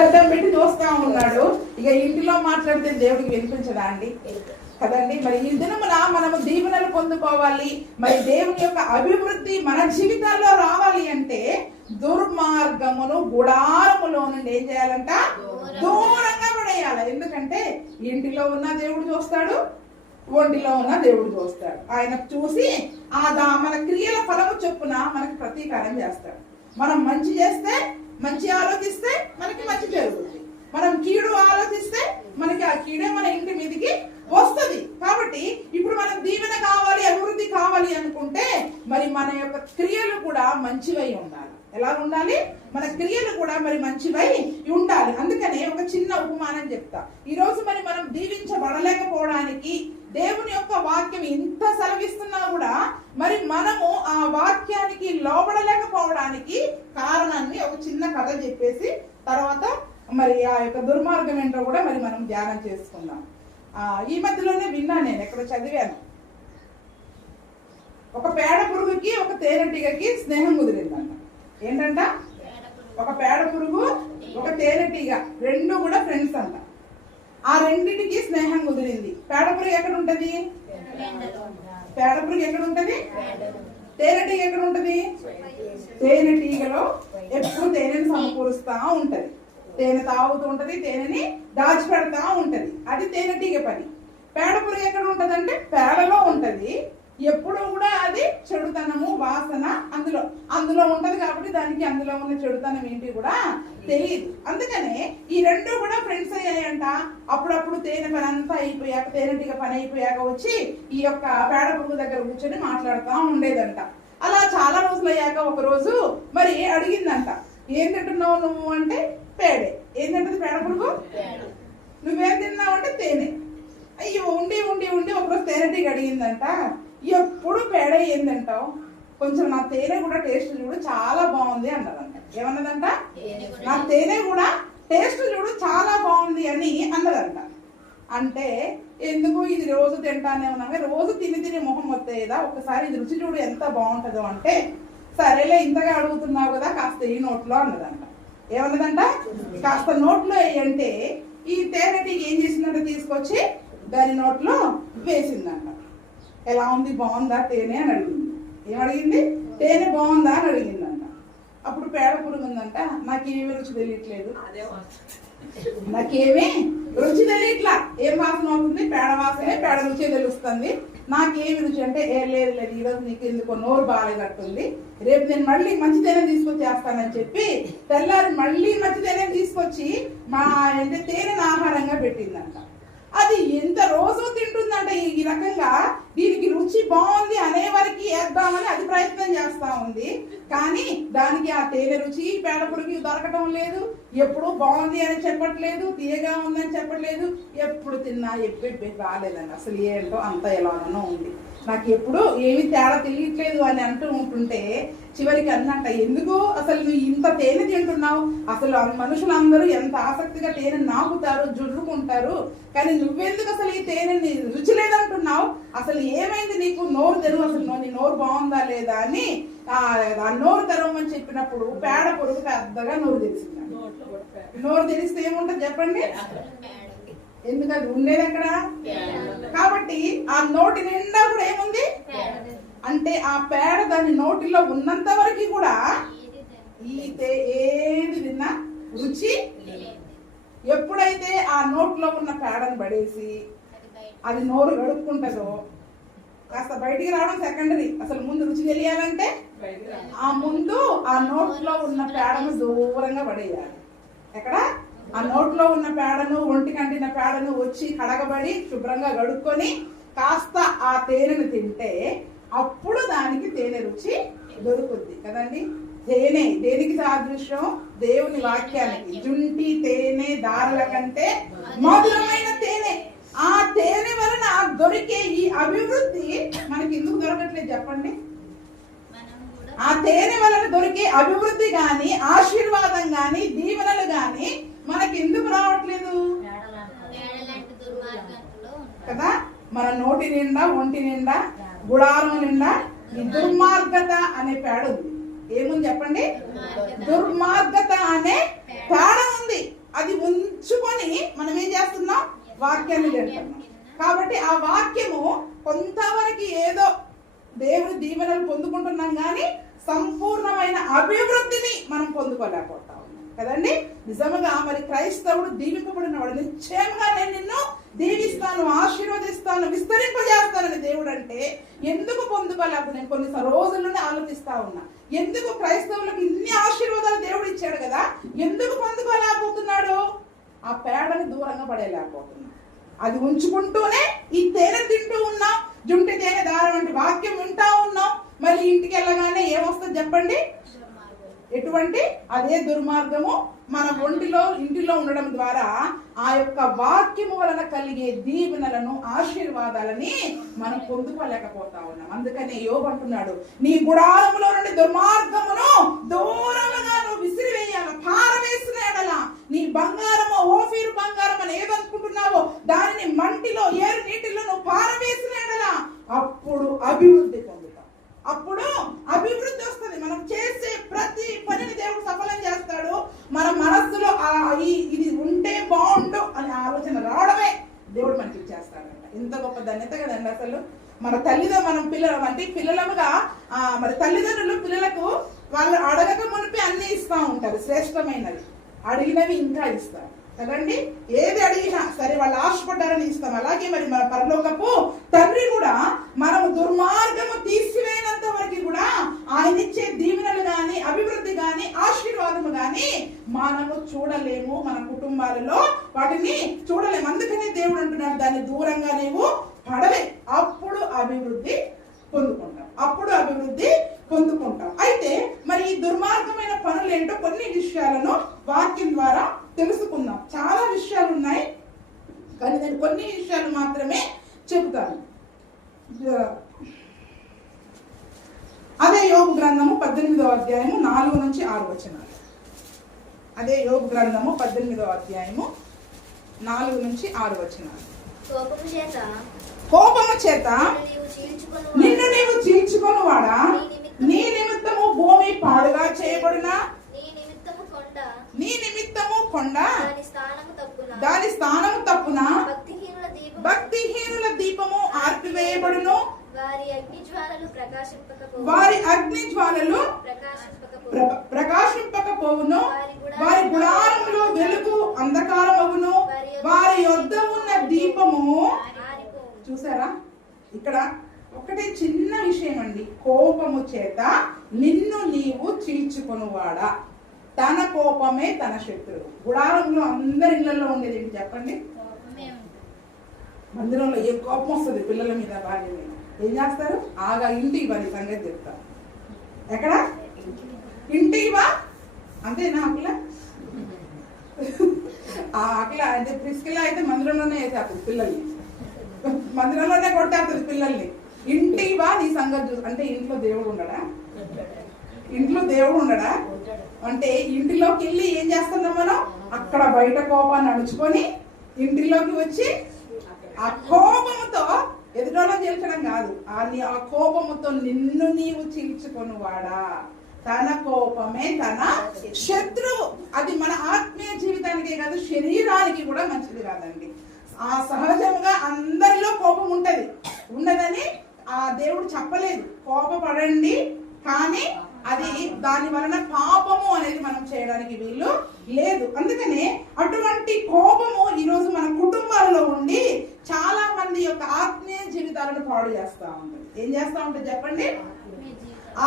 అద్దం పెట్టి చూస్తా ఉన్నాడు. ఇక ఇంటిలో మాట్లాడితే దేవుడికి వినిపించదా అండి? కదండి. మరి ఈ దినమున మనము దీవెనలు పొందుకోవాలి, మరి దేవుని యొక్క అభివృద్ధి మన జీవితాల్లో రావాలి అంటే దుర్మార్గమును గుడారములో నుండి ఏం చేయాలంట? దూరంగా పడేయాలి. ఎందుకంటే ఇంటిలో ఉన్న దేవుడు చూస్తాడు, ఒంటిలో ఉన్న దేవుడు చూస్తాడు. ఆయన చూసి మన క్రియల ఫలము చొప్పున మనకి ప్రతీకారం చేస్తాడు. మనం మంచి చేస్తే, మంచి ఆలోచిస్తే మనకి మంచి జరుగుతుంది. మనం కీడు ఆలోచిస్తే మనకి ఆ కీడే మన ఇంటి మీదకి వస్తుంది. కాబట్టి ఇప్పుడు మనం దీవెన కావాలి, అభివృద్ధి కావాలి అనుకుంటే మరి మన యొక్క క్రియలు కూడా మంచివై ఉండాలి. ఎలా ఉండాలి? మన క్రియలు కూడా మరి మంచివై ఉండాలి. అందుకనే ఒక చిన్న ఉపమానం చెప్తా. ఈ రోజు మరి మనం దీవించబడలేకపోవడానికి దేవుని యొక్క వాక్యం ఇంత సెలవిస్తున్నా కూడా మరి మనము ఆ వాక్యానికి లోబడలేకపోవడానికి కారణాన్ని ఒక చిన్న కథ చెప్పేసి తర్వాత మరి ఆ యొక్క దుర్మార్గం ఏంటో కూడా మరి మనం ధ్యానం చేసుకుందాం. ఈ మధ్యలోనే విన్నా, నేను ఎక్కడ చదివాను. ఒక పేడ పురుగుకి ఒక తేనెటీగకి స్నేహం కుదిరిందంట. ఏంటంట? ఒక పేడ పురుగు ఒక తేనెటీగ రెండు కూడా ఫ్రెండ్స్ అంట. ఆ రెండింటికి స్నేహం కుదిరింది. పేడ పురుగు ఎక్కడ ఉంటది? పేడ పురుగు ఎక్కడ ఉంటది? తేనెటీగ ఎక్కడ ఉంటది? తేనెటీగలో ఎప్పుడు తేనెని సమకూరుస్తా ఉంటది, తేనె తాగుతూ ఉంటది, తేనెని దాచిపెడతా ఉంటది. అది తేనెటీగ పని. పేడ పురుగు ఎక్కడ ఉంటదంటే పేడలో ఉంటది. ఎప్పుడు కూడా అది చెడుతనము వాసన అందులో ఉంటది. కాబట్టి దానికి అందులో ఉన్న చెడుతనం ఏంటి కూడా తెలియదు. అందుకనే ఈ రెండు కూడా ఫ్రెండ్స్ అయ్యాయంట. అప్పుడప్పుడు తేనె పని అంతా అయిపోయాక, తేనెటీగ పని అయిపోయాక వచ్చి ఈ యొక్క పేడ పురుగు దగ్గర కూర్చొని మాట్లాడుతూ ఉండేదంట. అలా చాలా రోజులు అయ్యాక ఒక రోజు మరి అడిగిందంట, ఏం తింటున్నావు నువ్వు అంటే పేడే. ఏం తింటది పేడ పురుగు? నువ్వేం తిన్నావు అంటే తేనె. అయ్యో ఉండి ఉండి ఉండి ఒకరోజు తేనెటీగ అడిగిందంట, ఎప్పుడు పేడ ఏం తింటావు? కొంచెం నా తేనె కూడా టేస్ట్ చూడు చాలా బాగుంది అన్నదంట. ఏమన్నదంట? నా తేనె కూడా టేస్ట్ చూడు చాలా బాగుంది అని అన్నదంట. అంటే ఎందుకు ఇది రోజు తింటానే ఉన్నాగా, రోజు తిని మొహం వస్తాయిదా, ఒకసారి ఇది రుచి చూడు ఎంత బాగుంటుందో అంటే, సరేలే ఇంతగా అడుగుతున్నావు కదా కాస్త ఈ నోట్లో అన్నదంట. ఏమన్నదంట? కాస్త నోట్లో అంటే ఈ తేనెటీగ ఏం చేసిందంట, తీసుకొచ్చి దాని నోట్లో వేసిందంట. ఎలా ఉంది, బాగుందా తేనె అని అడిగింది. ఏమడిగింది? తేనె బాగుందా అని అడిగిందంట. అప్పుడు పేడ పురుగు ఉందంట, నాకేమీ రుచి తెలియట్లేదు, నాకేమీ రుచి తెలియట్లా, ఏం వాసన అవుతుంది? పేడ వాసనే, పేడ రుచి తెలుస్తుంది, నాకేమి రుచి అంటే లేదు లేదు ఈరోజు నీకు ఎందుకో నోరు బాగాలేదట్టుంది, రేపు నేను మళ్ళీ మంచి తేనె తీసుకొచ్చేస్తానని చెప్పి తెల్లారి మళ్ళీ మంచి తేనె తీసుకొచ్చి తేనెను ఆహారంగా పెట్టిందంట. అది ఎంత రోజు తింటుందంటే ఈ రకంగా దీనికి రుచి బాగుంది అనే వరకు వేద్దామని అది ప్రయత్నం చేస్తా ఉంది. కానీ దానికి ఆ తేనె రుచి పేడ పురుగుకి దొరకటం లేదు. ఎప్పుడు బాగుంది అని చెప్పట్లేదు, తీయగా ఉందని చెప్పట్లేదు. ఎప్పుడు తిన్నా ఎప్పుడు రాలేదండి. అసలు ఏంటో అంత ఎలానో ఉంది, నాకు ఎప్పుడు ఏమి తేడా తెలియట్లేదు అని అంటూ ఉంటుంటే చివరికి అన్నట్ట, ఎందుకు అసలు నువ్వు ఇంత తేనె తింటున్నావు? అసలు మనుషులందరూ ఎంత ఆసక్తిగా తేనె నాకుతారు, జుర్రుకుంటారు, కానీ నువ్వెందుకు అసలు ఈ తేనెని రుచి లేదంటున్నావు? అసలు ఏమైంది నీకు? నోరు తెరువు, అసలు నీ నోరు బాగుందా లేదా అని ఆ నోరు తెరవమని చెప్పినప్పుడు పేడ పురుగు పెద్దగా నోరు తెరిచింది. నోరు తెరిస్తే ఏముంటుంది చెప్పండి? ఎందుకు అది ఉండేది అక్కడ? కాబట్టి ఆ నోటి నిండా కూడా ఏముంది అంటే ఆ పేడ దాని నోటిలో ఉన్నంత వరకు కూడా ఏది తిన్నా రుచి. ఎప్పుడైతే ఆ నోట్లో ఉన్న పేడను పడేసి అది నోరు గడుపుకుంటుందో, కాస్త బయటికి రావడం సెకండరీ, అసలు ముందు రుచి తెలియాలంటే ఆ ముందు ఆ నోట్లో ఉన్న పేడను దూరంగా పడేయాలి. ఎక్కడ? ఆ నోట్లో ఉన్న పేడను, ఒంటి కంటిన పేడను వచ్చి కడగబడి శుభ్రంగా గడుక్కొని కాస్త ఆ తేనెను తింటే అప్పుడు దానికి తేనె రుచి దొరుకుద్ది కదండి. తేనె దేనికి సాదృశ్యం? దేవుని వాక్యానికి. జుంటి తేనె దారుల కంటే మధురమైన తేనె. ఆ తేనె వలన దొరికే ఈ అభివృద్ధి మనకి ఎందుకు దొరకట్లేదు చెప్పండి? ఆ తేనె వలన దొరికే అభివృద్ధి గాని, ఆశీర్వాదం గాని, దీవెనలు గాని మనకి ఎందుకు రావట్లేదు కదా? మన నోటి నిండా, ఒంటి నిండా, గుడారం నిండా ఈ దుర్మార్గత అనే పేడ ఉంది. ఏముంది చెప్పండి? దుర్మార్గత అనే పేడ ఉంది. వాక్యాన్ని తింటున్నాం. కాబట్టి ఆ వాక్యము కొంతవరకు ఏదో దేవుని దీవెనలు పొందుకుంటున్నాం, కానీ సంపూర్ణమైన అభివృద్ధిని మనం పొందుకోలేకపోతా ఉన్నాం కదండి. నిజంగా మరి క్రైస్తవుడు దీవింపబడిన వాడు నిశ్చయంగా నేను నిన్ను దీవిస్తాను, ఆశీర్వదిస్తాను, విస్తరింపజేస్తానని దేవుడు అంటే ఎందుకు పొందుకోలేకపోతే నేను కొన్ని రోజుల నుండి ఆలోచిస్తా ఉన్నా. ఎందుకు క్రైస్తవులకు ఇన్ని ఆశీర్వాదాలు దేవుడు ఇచ్చాడు కదా, ఎందుకు పొందుకోలేకపోతున్నాడు? ఆ పేడని దూరంగా పడేయలేకపోతున్నా. అది ఉంచుకుంటూనే ఈ తేనె తింటూ ఉన్నాం, జుంటి తేనె దారం వంటి వాక్యం వింటా ఉన్నాం. మళ్ళీ ఇంటికి వెళ్ళగానే ఏమొస్తుంది చెప్పండి? ఎటువంటి అదే దుర్మార్గము మన ఇంటిలో ఉండడం ద్వారా ఆ యొక్క వాక్యము వలన కలిగే దీవెనలను, ఆశీర్వాదాలని మనం పొందుకోలేకపోతా ఉన్నాం. అందుకనే యోబు అంటున్నాడు, నీ గుడారములో నుండి దుర్మార్గమును దూరముగా నువ్వు విసిరివేయాల, పారవేసిన ఎడల నీ బంగారము ఓఫీరు బంగారం అని ఏదనుకుంటున్నావో దానిని మంటిలో ఏరు నీటిలో నువ్వు పారవేసిన ఎడల అప్పుడు అభివృద్ధి పొందుతావు. అప్పుడు అభివృద్ధి వస్తుంది. మనం చేసే ప్రతి పనిని దేవుడు సఫలం చేస్తాడు. మన మనస్సులో ఇది ఉంటే బాగుండు అనే ఆలోచన రావడమే దేవుడు మనకి ఇచ్చేస్తాడంట. ఎంత గొప్ప ధన్యత కదండి అసలు. మన మనం పిల్లలుగా మరి తల్లిదండ్రులు పిల్లలకు వాళ్ళు అడగక మునిపి అన్ని ఇస్తా ఉంటారు, శ్రేష్టమైనవి అడిగినవి ఇంకా ఇస్తారు కదండి. ఏది అడిగినా సరే వాళ్ళు ఆశపడ్డారని ఇస్తాం. అలాగే మరి మన పరలోకపు తండ్రి కూడా మనము దుర్మార్గము తీసివేయనంత వరకు కూడా ఆయన ఇచ్చే దీవెనలు గాని, అభివృద్ధి గాని, ఆశీర్వాదము గాని మనము చూడలేము. మన కుటుంబాలలో వాటిని చూడలేము. అందుకనే దేవుడు అంటున్నాడు, దాన్ని దూరంగా నీవు పడవే, అప్పుడు అభివృద్ధి పొందుకుంటాం. అయితే మరి ఈ దుర్మార్గమైన పనులు ఏంటో కొన్ని విషయాలను వాక్యం ద్వారా తెలుసుకుందాం. చాలా విషయాలు ఉన్నాయి, కానీ నేను కొన్ని విషయాలు మాత్రమే చెబుతాను. అదే యోబు గ్రంథము 18వ అధ్యాయము 4 నుంచి 6 వచనాలు. అదే యోబు గ్రంథము 18వ అధ్యాయము 4 నుంచి 6 వచనాలు. కోపము చేత నిన్ను నీవు చీల్చుకొనువాడా, నీ నిమిత్తము భూమి పాడుగా చేయబడునా, నీ నిమిత్తము కొండ దాని స్థానము తప్పున, భక్తిహీనుల దీపము ఆర్పివేయబడును, వారి అగ్ని జ్వాలలు ప్రకాశింపకపోవును, వారి గుడారములో వెలుగు అంధకారమవును, వారి యొద్ద ఉన్న దీపము. చూసారా, ఇక్కడ ఒకటే చిన్న విషయం అండి. కోపము చేత నిన్ను నీవు చీల్చుకొనువాడా, తన కోపమే తన శత్రువు. గుడారంలో అందరి ఇళ్లలో ఉండేది ఏంటి చెప్పండి? మందిరంలో ఏ కోపం వస్తుంది పిల్లల మీద, భార్య మీద, ఏం చేస్తారు? ఆగా ఇంటికి వారి సంగతి చెప్తారు. ఎక్కడ ఇంటివా అంతేనా? అట్లా అంటే ప్రిస్కిలా అయితే మందిరంలోనే వేసేస్తుంది పిల్లల్ని, మందిరంలోనే కొట్టేస్తుంది పిల్లల్ని. ఇంటివా నీ సంగతి అంటే ఇంట్లో దేవుడు ఉండడా? అంటే ఇంటిలోకి వెళ్ళి ఏం చేస్తున్నాం మనం? అక్కడ బయట కోపాన్ని అణుచుకొని ఇంటిలోకి వచ్చి ఆ కోపముతో ఎదుటోళ్ళ చేల్చడం కాదు, ఆ కోపముతో నిన్ను నీవు చీల్చుకొనువాడా, తన కోపమే తన శత్రువు. అది మన ఆత్మీయ జీవితానికే కాదు, శరీరానికి కూడా మంచిది కాదండి. ఆ సహజంగా అందరిలో కోపం ఉంటది, ఉండదని ఆ దేవుడు చెప్పలేదు. కోపపడండి, కానీ అది దాని వలన పాపము అనేది మనం చేయడానికి వీలు లేదు. అందుకనే అటువంటి కోపము ఈరోజు మన కుటుంబాలలో ఉండి చాలా మంది యొక్క ఆత్మీయ జీవితాలను పాడు చేస్తా ఉంటుంది. ఏం చేస్తా ఉంటుంది చెప్పండి?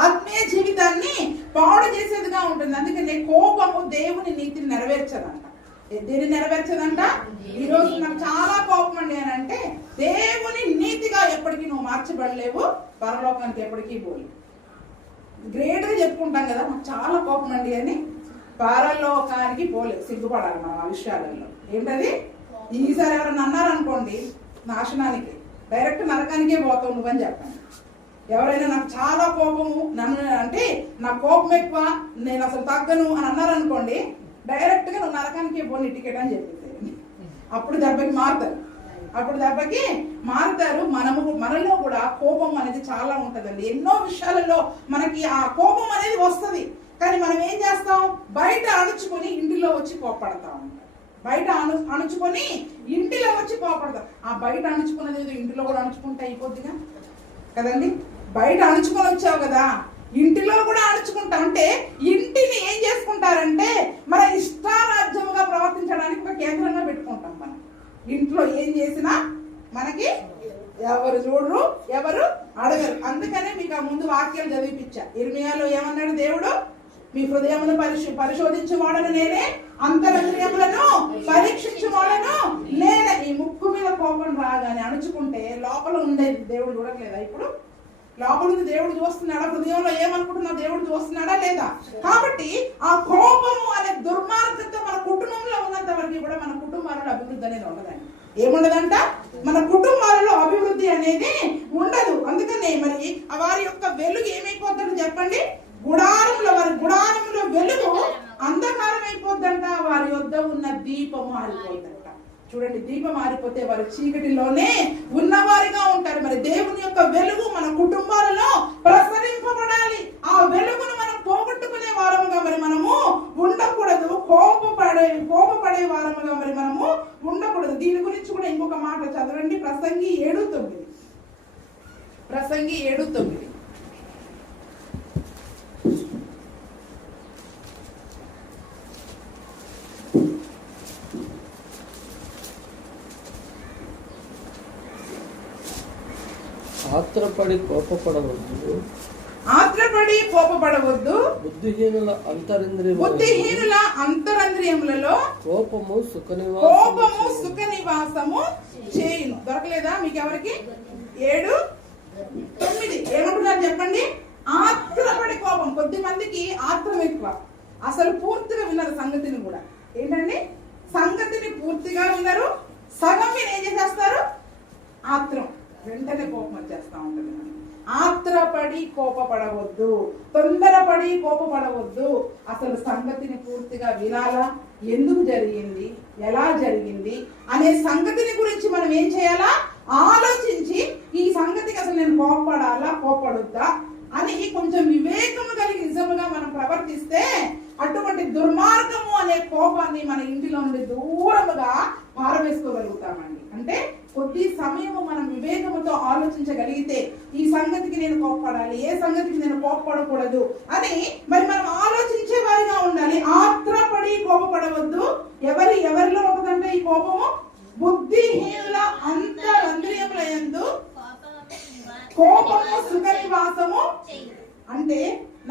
ఆత్మీయ జీవితాన్ని పాడు చేసేదిగా ఉంటుంది. అందుకనే కోపము దేవుని నీతిని నెరవేర్చదంట. దేని నెరవేర్చదంట? ఈ రోజు నాకు చాలా కోపం అండి అని అంటే దేవుని నీతిగా ఎప్పటికీ నువ్వు మార్చబడలేవు, పరలోకానికి ఎప్పటికీ పోలేవు. గ్రేట్ గా చెప్పుకుంటాం కదా, నాకు చాలా కోపం అండి అని, పరలోకానికి పోలేదు. సిగ్గుపడాలి మనం ఆ విషయాలలో. ఏంటది? ఈసారి ఎవరైనా అన్నారనుకోండి నాశనానికి, డైరెక్ట్ నరకానికే పోతావు నువ్వని చెప్పండి. ఎవరైనా నాకు చాలా కోపము, నన్ను అంటే నా కోపం ఎక్కువ, నేను అసలు తగ్గను అని అన్నారనుకోండి, డైరెక్ట్ గా నువ్వు నరకానికే పోనీ టికెట్ అని చెప్పేసి అప్పుడు దెబ్బకి మారుతారు. మనలో కూడా కోపం అనేది చాలా ఉంటదండి. ఎన్నో విషయాలలో మనకి ఆ కోపం అనేది వస్తుంది, కానీ మనం ఏం చేస్తాం? బయట అణుచుకొని ఇంటిలో వచ్చి కోపడతా ఉంటాం. బయట అణుచుకొని ఇంటిలో వచ్చి కోపడతారు. ఆ బయట అణుచుకున్నది ఏదో ఇంటిలో కూడా అణుచుకుంటే అయిపోద్దిగా కదండి. బయట అణుచుకొని వచ్చావు కదా, ఇంటిలో కూడా అణుచుకుంటాం. అంటే ఇంటిని ఏం చేసుకుంటారంటే మన ఇష్టారాజ్యముగా ప్రవర్తించడానికి ఒక కేంద్రంగా పెట్టుకుంటాం. మనం ఇంట్లో ఏం చేసినా మనకి ఎవరు చూడరు, ఎవరు అడగరు. అందుకనే మీకు ఆ ముందు వాక్యాలు చదివిపించా. ఇర్మియాలో ఏమన్నాడు దేవుడు? మీ హృదయమును పరిశోధించువాడను నేనే, అంతరంగములను పరీక్షించువాడను నేనే. ఈ ముక్కు మీద కోపం రాగానే అణుచుకుంటే లోపల ఉండేది దేవుడు చూడట్లేదా? ఇప్పుడు లోపల ఉంది దేవుడు చూస్తున్నాడా? హృదయంలో ఏమనుకుంటున్నా దేవుడు చూస్తున్నాడా లేదా? కాబట్టి ఆ కోపము అనే దుర్మార్గంతో మన కుటుంబంలో ఉన్నంత వరకు కూడా మన కుటుంబాలలో అభివృద్ధి అనేది ఉండదండి. ఏముండదంట? మన కుటుంబాలలో అభివృద్ధి అనేది ఉండదు. అందుకనే మరి వారి యొక్క వెలుగు ఏమైపోతుందో చెప్పండి. వారి గుడారములో వెలుగు అంధకారం అయిపోద్దంట. వారి వద్ద ఉన్న దీపము ఆరిపోద్దంట. చూడండి, దీపం ఆరిపోతే వారు చీకటిలోనే ఉన్నవారిగా ఉంటారు. మరి దేవుని యొక్క వెలుగు మన కుటుంబాలలో ప్రసరింపబడాలి. ఆ వెలుగును మనం పోగొట్టుకునే వారముగా మరి మనము ఉండకూడదు. కోపపడే వారముగా మరి మనము ఉండకూడదు. దీని గురించి కూడా ఇంకొక మాట చదవండి. ప్రసంగి 7:9. ప్రసంగి 7:9. ఆత్రపడి కోపపడవద్దు. బుద్ధిహీనుల అంతరంద్రియములలో కోపము సుఖ నివాసము చేయును. దొరకలేదా మీకు ఎవరికి? 7:9 ఏమంటున్నారు చెప్పండి. ఆత్రపడి కోపం. కొద్ది మందికి ఆత్రం ఎక్కువ. అసలు పూర్తిగా వినరు సంగతిని కూడా. ఏంటండి? సంగతిని పూర్తిగా వినరు. సగం మీరు ఏం చేసేస్తారు? ఆత్రం, వెంటనే కోపం వచ్చేస్తా ఉంటుంది. ఆత్రపడి కోపపడవద్దు, తొందరపడి కోపపడవద్దు. అసలు సంగతిని పూర్తిగా వినాలా, ఎందుకు జరిగింది, ఎలా జరిగింది అనే సంగతిని గురించి మనం ఏం చేయాలా? ఆలోచించి ఈ సంగతికి అసలు నేను కోపపడాలా, కోపపడొద్దా అని కొంచెం వివేకము కలిగి నిజముగా మనం ప్రవర్తిస్తే అటువంటి దుర్మార్గము అనే కోపాన్ని మన ఇంటిలో నుండి దూరముగా పారవేసుకోగలుగుతామండి. అంటే కొద్ది సమయము మనం వివేకముతో ఆలోచించగలిగితే ఈ సంగతికి నేను కోపపడాలి, ఏ సంగతికి నేను కోపపడకూడదు అని మరి మనం ఆలోచించే వారిగా ఉండాలి. ఆత్రపడి కోపపడవద్దు. ఎవరిలో ఒకదంటే ఈ కోపము బుద్ధిహీనుల అంతరంద్రియముల యందు కోపము సుఖ నివాసము. అంటే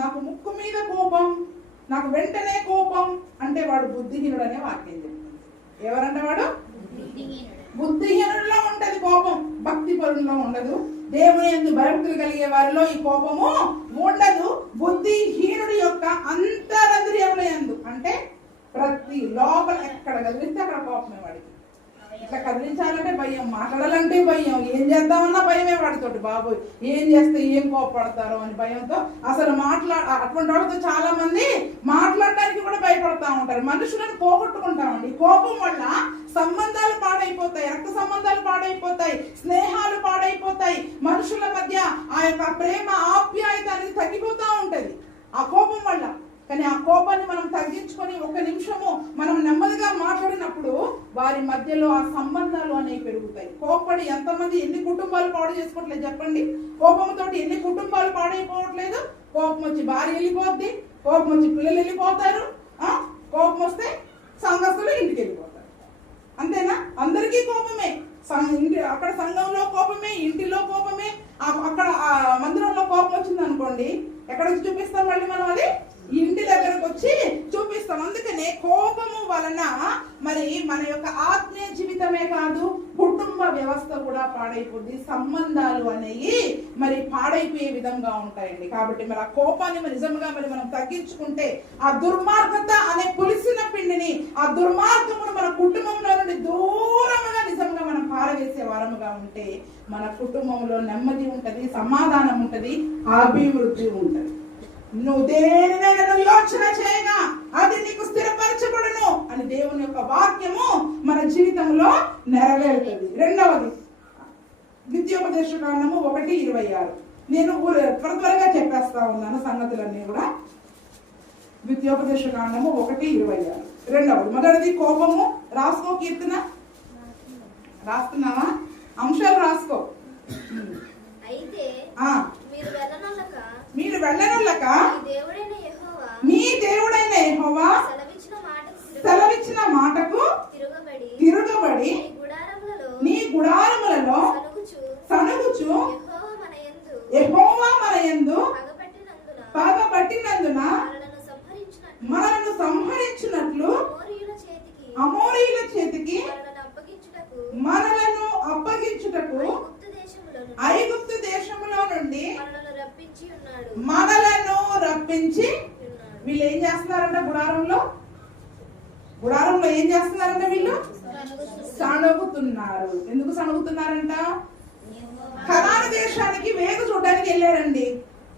నాకు ముక్కు మీద కోపం, నాకు వెంటనే కోపం అంటే వాడు బుద్ధిహీనుడు అనే వాక్యం చెప్తుంది. ఎవరంటే వాడు బుద్ధిహీనుడిలో ఉంటది కోపం, భక్తి పరుల్లో ఉండదు. దేవుని యందు భక్తులు కలిగే వారిలో ఈ కోపము ఉండదు. బుద్ధిహీనుడి యొక్క అంతరంద్రియముల యందు అంటే ప్రతి లోపల ఎక్కడ కదిలిస్తే అక్కడ కోపమే వాడికి. ఇట్లా కదిలించాలంటే భయం, మాట్లాడాలంటే భయం, ఏం చేద్దామన్నా భయమే వాడితోటి. బాబోయ్ ఏం చేస్తే ఏం కోపడతారో అని భయంతో అసలు అటువంటి వాళ్ళతో చాలా మంది మాట్లాడడానికి కూడా భయపడతా ఉంటారు. మనుషులను పోగొట్టుకుంటామండి. కోపం వల్ల సంబంధాలు పాడైపోతాయి, రక్త సంబంధాలు పాడైపోతాయి, స్నేహాలు పాడైపోతాయి. మనుషుల మధ్య ఆ యొక్క ప్రేమ ఆప్యాయత అనేది తగ్గిపోతా ఉంటది ఆ కోపం వల్ల. కానీ ఆ కోపాన్ని మనం తగ్గించుకొని ఒక నిమిషము మనం నెమ్మదిగా మాట్లాడినప్పుడు వారి మధ్యలో ఆ సంబంధాలు అనేవి పెరుగుతాయి. కోపడి ఎంతమంది ఎన్ని కుటుంబాలు పాడు చేసుకోవట్లేదు చెప్పండి. కోపంతో ఎన్ని కుటుంబాలు పాడైపోవట్లేదు. కోపం వచ్చి భార్య వెళ్ళిపోద్ది, కోపం వచ్చి పిల్లలు వెళ్ళిపోతారు, కోపం వస్తే సంఘస్థులు ఇంటికి వెళ్ళిపోతారు. అంతేనా? అందరికీ కోపమే. అక్కడ సంఘంలో కోపమే, ఇంటిలో కోపమే. అక్కడ మందిరంలో కోపం వచ్చింది అనుకోండి, ఎక్కడ వచ్చి చూపిస్తాం మళ్ళీ మనం? అది ఇంటి దగ్గరకు వచ్చి చూపిస్తాం. అందుకనే కోపము వలన మరి మన యొక్క ఆత్మీయ జీవితమే కాదు, కుటుంబ వ్యవస్థ కూడా పాడైపోద్ది. సంబంధాలు అనేవి మరి పాడైపోయే విధంగా ఉంటాయండి. కాబట్టి మరి ఆ కోపాన్ని మరి నిజంగా మరి మనం తగ్గించుకుంటే ఆ దుర్మార్గత అనే పులిసిన పిండిని, ఆ దుర్మార్గమును మన కుటుంబంలో నుండి దూరంగా నిజంగా మనం పారవేసే వారముగా ఉంటే మన కుటుంబంలో నెమ్మది ఉంటది, సమాధానం ఉంటది, అభివృద్ధి ఉంటది. నువ్వు దేనినైనా నువ్వు యోచన చేయగా అది నీకు స్థిరపరచబడును అని దేవుని యొక్క వాక్యము మన జీవితంలో నెరవేరుతుంది. రెండవది ద్వితీయోపదేశకాండము 1:26. నేను త్వరగా చెప్పేస్తా ఉన్నాను సంగతులన్నీ కూడా. ద్వితీయోపదేశకాండము 1:26. రెండవది. మొదటిది కోపము. రాసుకో కీర్తన. రాస్తున్నావా? అంశాలు రాసుకో. అయితే ఆ, మీరు వెళ్ళనొల్లక మీ దేవుడైన యెహోవా సెలవిచ్చిన మాటకు తిరుగబడి నీ గుడారములలో సనుగుచు యెహోవా మన యందు పగపట్టినందున మనలను సంహరించినట్లు అమోరీయుల చేతికి మనలను అప్పగించుటకు ఐగుప్తు దేశములో నుండి మనలను రప్పించి. వీళ్ళు ఏం చేస్తున్నారంట? గుడారంలో ఏం చేస్తున్నారంట? వీళ్ళు సణుగుతున్నారు. ఎందుకు సణుగుతున్నారంట? కనాను దేశానికి వేగు చూడడానికి వెళ్ళారండి.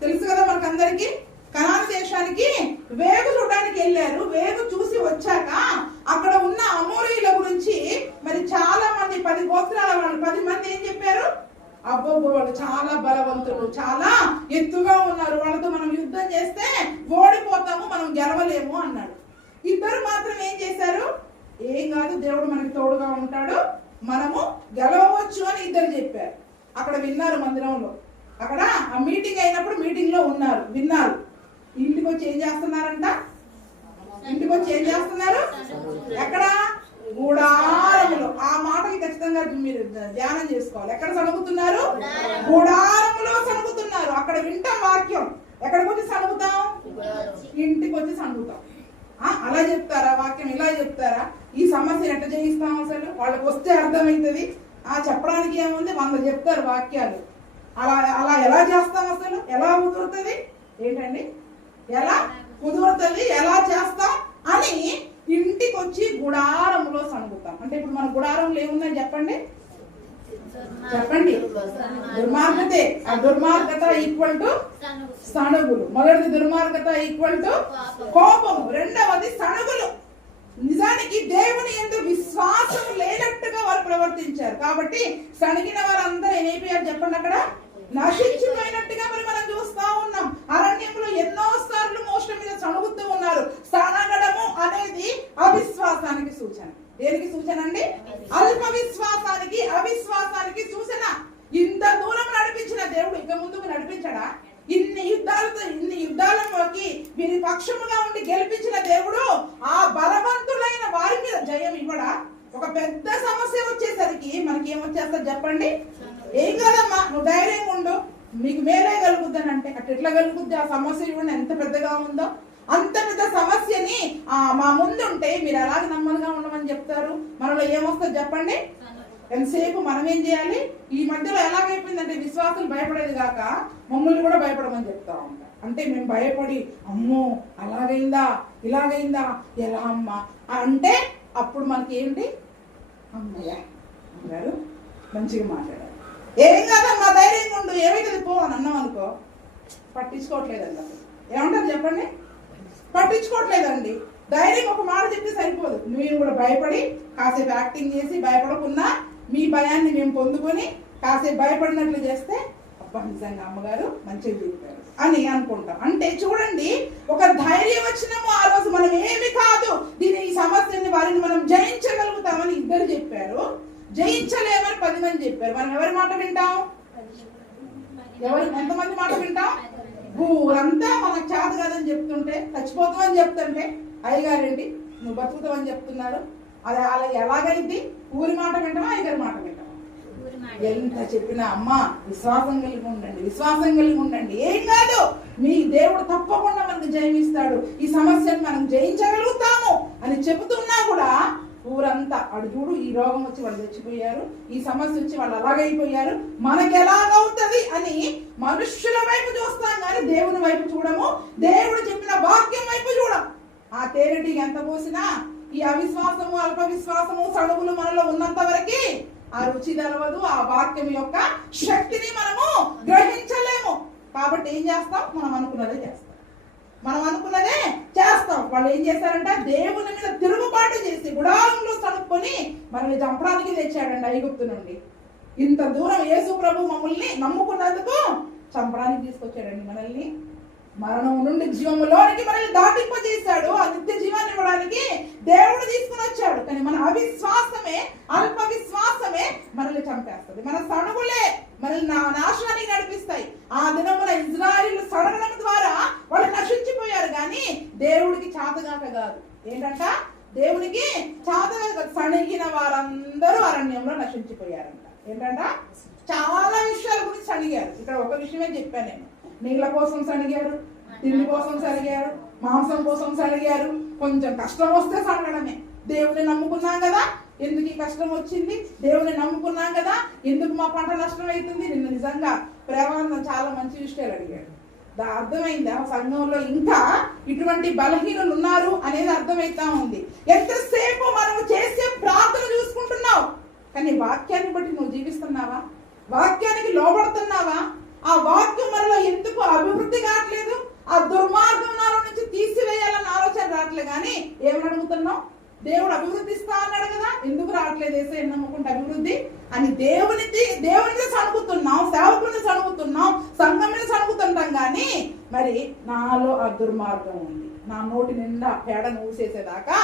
తెలుసు కదా మనకందరికి. కనాను దేశానికి వేగు చూడడానికి వెళ్ళారు. వేగు చూసి వచ్చాక అక్కడ ఉన్న అమోరీయుల గురించి మరి చాలా మంది 10 గోత్రాల వాళ్ళు 10 మంది ఏం చెప్పారు? అబ్బో, వాళ్ళు చాలా బలవంతులు, చాలా ఎత్తుగా ఉన్నారు, వాళ్ళతో మనం యుద్ధం చేస్తే ఓడిపోతాము, మనం గెలవలేము అన్నాడు. ఇద్దరు మాత్రం ఏం చేశారు? ఏం కాదు, దేవుడు మనకి తోడుగా ఉంటాడు, మనము గెలవచ్చు అని ఇద్దరు చెప్పారు. అక్కడ విన్నారు మందిరంలో. అక్కడ ఆ మీటింగ్ అయినప్పుడు మీటింగ్ లో ఉన్నారు, విన్నారు. ఇంటికి వచ్చి ఏం చేస్తున్నారంట? ఇంటికి వచ్చి ఏం చేస్తున్నారు? ఎక్కడ? గుడారములో. ఆ మాటకి ఖచ్చితంగా మీరు ధ్యానం చేసుకోవాలి. ఎక్కడ సణుగుతున్నారు? గుడారములో సణుగుతున్నారు. అక్కడ వింటాం వాక్యం. ఎక్కడికి వచ్చి సణుగుతాం? ఇంటికి వచ్చి సణుగుతాం. అలా చెప్తారా వాక్యం? ఇలా చెప్తారా? ఈ సమస్యను ఎట్లా జయిస్తాం? అసలు వాళ్ళకి వస్తే అర్థమవుతుంది. చెప్పడానికి ఏముంది? 100 చెప్తారు వాక్యాలు. అలా ఎలా చేస్తాం? అసలు ఎలా కుదురుతుంది? ఏంటండి, ఎలా కుదురుతుంది, ఎలా చేస్తాం అని ఇంటికి వచ్చి గుడారంలో సణుగుతాం. అంటే ఇప్పుడు మన గుడారంలో ఏముందని చెప్పండి? దుర్మార్గతే. ఆ దుర్మార్గత ఈక్వల్ టు సణుగులు. మొదటిది దుర్మార్గత ఈక్వల్ టు కోపం. రెండవది సణుగులు. నిజానికి దేవుని యందు విశ్వాసం లేనట్టుగా వారు ప్రవర్తించారు. కాబట్టి సణిగిన వారందరూ ఏమైపోయారు చెప్పండి? అక్కడ నశించిపోయినట్టుగా మరి మనం చూస్తా ఉన్నాం. అరణ్యంలో ఎన్నో సార్లు మోషం మీద సణుగుతూ ఉన్నారు. సణగడము అనేది అవిశ్వాసానికి సూచన. దేనికి సూచన అండి? అల్ప విశ్వాసానికి, అవిశ్వాసానికి సూచన. ఇంత దూరం నడిపించిన దేవుడు ఇక ముందుకు నడిపించడా? ఇన్ని యుద్ధాలలోకి వీరి పక్షముగా ఉండి గెలిపించిన దేవుడు ఆ బలవంతులైన వారి మీద జయం ఇవ్వడా? ఒక పెద్ద సమస్య వచ్చేసరికి మనకి ఏమొచ్చేస్తారు చెప్పండి? ఏం కాదమ్మా, నువ్వు ధైర్యంగా ఉండు, మీకు మేలే కలుగుద్దని అంటే అట్లా ఎట్లా కలుగుద్ది? ఆ సమస్య చూడండి ఎంత పెద్దగా ఉందో. అంత పెద్ద సమస్యని మా ముందుంటే మీరు అలాగే నమ్మకంగా ఉండమని చెప్తారు. మనలో ఏమొస్తుంది చెప్పండి? ఎంతసేపు మనం ఏం చేయాలి? ఈ మధ్యలో ఎలాగైపోయిందంటే విశ్వాసులు భయపడేది కాక మమ్మల్ని కూడా భయపడమని చెప్తా ఉంటారు. అంటే మేము భయపడి అమ్మో అలాగైందా, ఇలాగైందా, ఎలా అమ్మా అంటే అప్పుడు మనకి ఏంటి? అమ్మయ్య గారు మంచిగా మాట్లాడారు, ఏం కాదమ్మా ధైర్యంగా ఉండు, ఏమైతుంది పో అని అన్నాం అనుకో, పట్టించుకోవట్లేదండి. అసలు ఏమంటారు చెప్పండి? పట్టించుకోవట్లేదండి. ధైర్యం ఒక మాట చెప్తే సరిపోదు. మీరు కూడా భయపడి కాసేపు యాక్టింగ్ చేసి భయపడకుండా మీ భయాన్ని మేము పొందుకొని కాసేపు భయపడినట్లు చేస్తే అబ్బా నిజంగా అమ్మగారు మంచిగా చెప్పారు అని అనుకుంటాం. అంటే చూడండి, ఒక ధైర్యం వచ్చినాము ఆ రోజు మనం ఏమి కాదు, ఈ సమస్యని వారిని మనం జయించగలుగుతామని ఇద్దరు చెప్పారు. జయించలేమని 10 మంది చెప్పారు. మనం ఎవరి మాట వింటాం? ఎంతమంది మాట వింటాం? ఊరంతా మనకు చేత కాదని చెప్తుంటే, చచ్చిపోతామని చెప్తుంటే అయ్యగారేంటి నువ్వు బతుకుతావని చెప్తున్నారు. అది అలా ఎలాగైంది? ఊరి మాట వింటామా, అయ్యగారి మాట వింటామా? ఎంత చెప్పినా అమ్మా విశ్వాసం కలిగి ఉండండి, విశ్వాసం కలిగి ఉండండి, ఏం కాదు, మీ దేవుడు తప్పకుండా మనకు జయమిస్తాడు, ఈ సమస్యను మనం జయించగలుగుతాము అని చెబుతున్నా కూడా ఊరంతా అడు చూడు, ఈ రోగం వచ్చి వాళ్ళు చచ్చిపోయారు, ఈ సమస్య వచ్చి వాళ్ళు అలాగైపోయారు, మనకి ఎలాగవుతుంది అని మనుష్యుల వైపు చూస్తాం కానీ దేవుని వైపు చూడము, దేవుడు చెప్పిన వాక్యం వైపు చూడము. ఆ తేనెటీగ ఎంత పోసినా ఈ అవిశ్వాసము, అల్ప విశ్వాసము, సణుగులు మనలో ఉన్నంత వరకు ఆ రుచి తెలవదు, ఆ వాక్యం యొక్క శక్తిని మనము గ్రహించలేము. కాబట్టి ఏం చేస్తాం? మనం అనుకున్నదే చేస్తాం, మనం అనుకున్నదే చేస్తాం. వాళ్ళు ఏం చేశారంట? దేవుని మీద తిరుగుబాటు చేసి గుడారంలో సనుక్కొని మనల్ని చంపడానికి తెచ్చాడండి ఐగుప్తు నుండి. ఇంత దూరం యేసు ప్రభు మమ్మల్ని నమ్ముకున్నందుకు చంపడానికి తీసుకొచ్చాడండి మనల్ని. మరణం నుండి జీవములోనికి మనల్ని దాటింపజేశాడు. ఆ నిత్య జీవాన్ని ఇవ్వడానికి దేవుడు తీసుకుని వచ్చాడు. కానీ మన అవిశ్వాసమే, అల్ప విశ్వాసమే మనల్ని చంపేస్తుంది. మన సణుగులే మనల్ని నాశనానికి నడిపిస్తాయి. ఆ దినమున ఇజ్రాయిల్ సడగడం ద్వారా వాళ్ళు నశించిపోయారు. కానీ దేవుడికి చాతగాక కాదు. ఏంటంట? దేవునికి చాతగాక సణిగిన వారందరూ అరణ్యంలో నశించిపోయారంట. ఏంటంట? చాలా విషయాల గురించి సణిగారు. ఇక్కడ ఒక విషయమే చెప్పాను నేను. నీళ్ళ కోసం సణిగారు, తిండి కోసం సణిగారు, మాంసం కోసం సణిగారు. కొంచెం కష్టం వస్తే సణగడమే. దేవుని నమ్ముకున్నాం కదా, ఎందుకు ఈ కష్టం వచ్చింది? దేవుని నమ్ముకున్నాం కదా, ఎందుకు మా పంట నష్టం అవుతుంది? నిన్న నిజంగా ప్రేమానందం చాలా మంచి విషయాలు అడిగాడు. అర్థమైంది ఆ సంఘంలో ఇంకా ఇటువంటి బలహీనులు ఉన్నారు అనేది అర్థమైతా ఉంది. ఎంతసేపు మనం చేసే ప్రార్థన చూసుకుంటున్నావు, కానీ వాక్యాన్ని బట్టి నువ్వు జీవిస్తున్నావా? వాక్యానికి లోబడుతున్నావా? ఆ వాక్యం మనలో ఎందుకు అభివృద్ధి కావట్లేదు? ఆ దుర్మార్గం నాలో నుంచి తీసివేయాలన్న ఆలోచన రావట్లేదు. కానీ ఏమని అడుగుతున్నావు? దేవుడు అభివృద్ధి ఇస్తా అన్నాడు కదా, ఎందుకు రావట్లేదు? వేసే నమ్ముకుంటే అభివృద్ధి అని దేవునికి సణుకుతున్నాం, సేవకుని సణుకుతున్నాం, సంఘం మీద సణుకుతుంటాం. కానీ మరి నాలో ఆ దుర్మార్గం ఉంది. నా నోటి నిండా పేడను ఊసేసేదాకా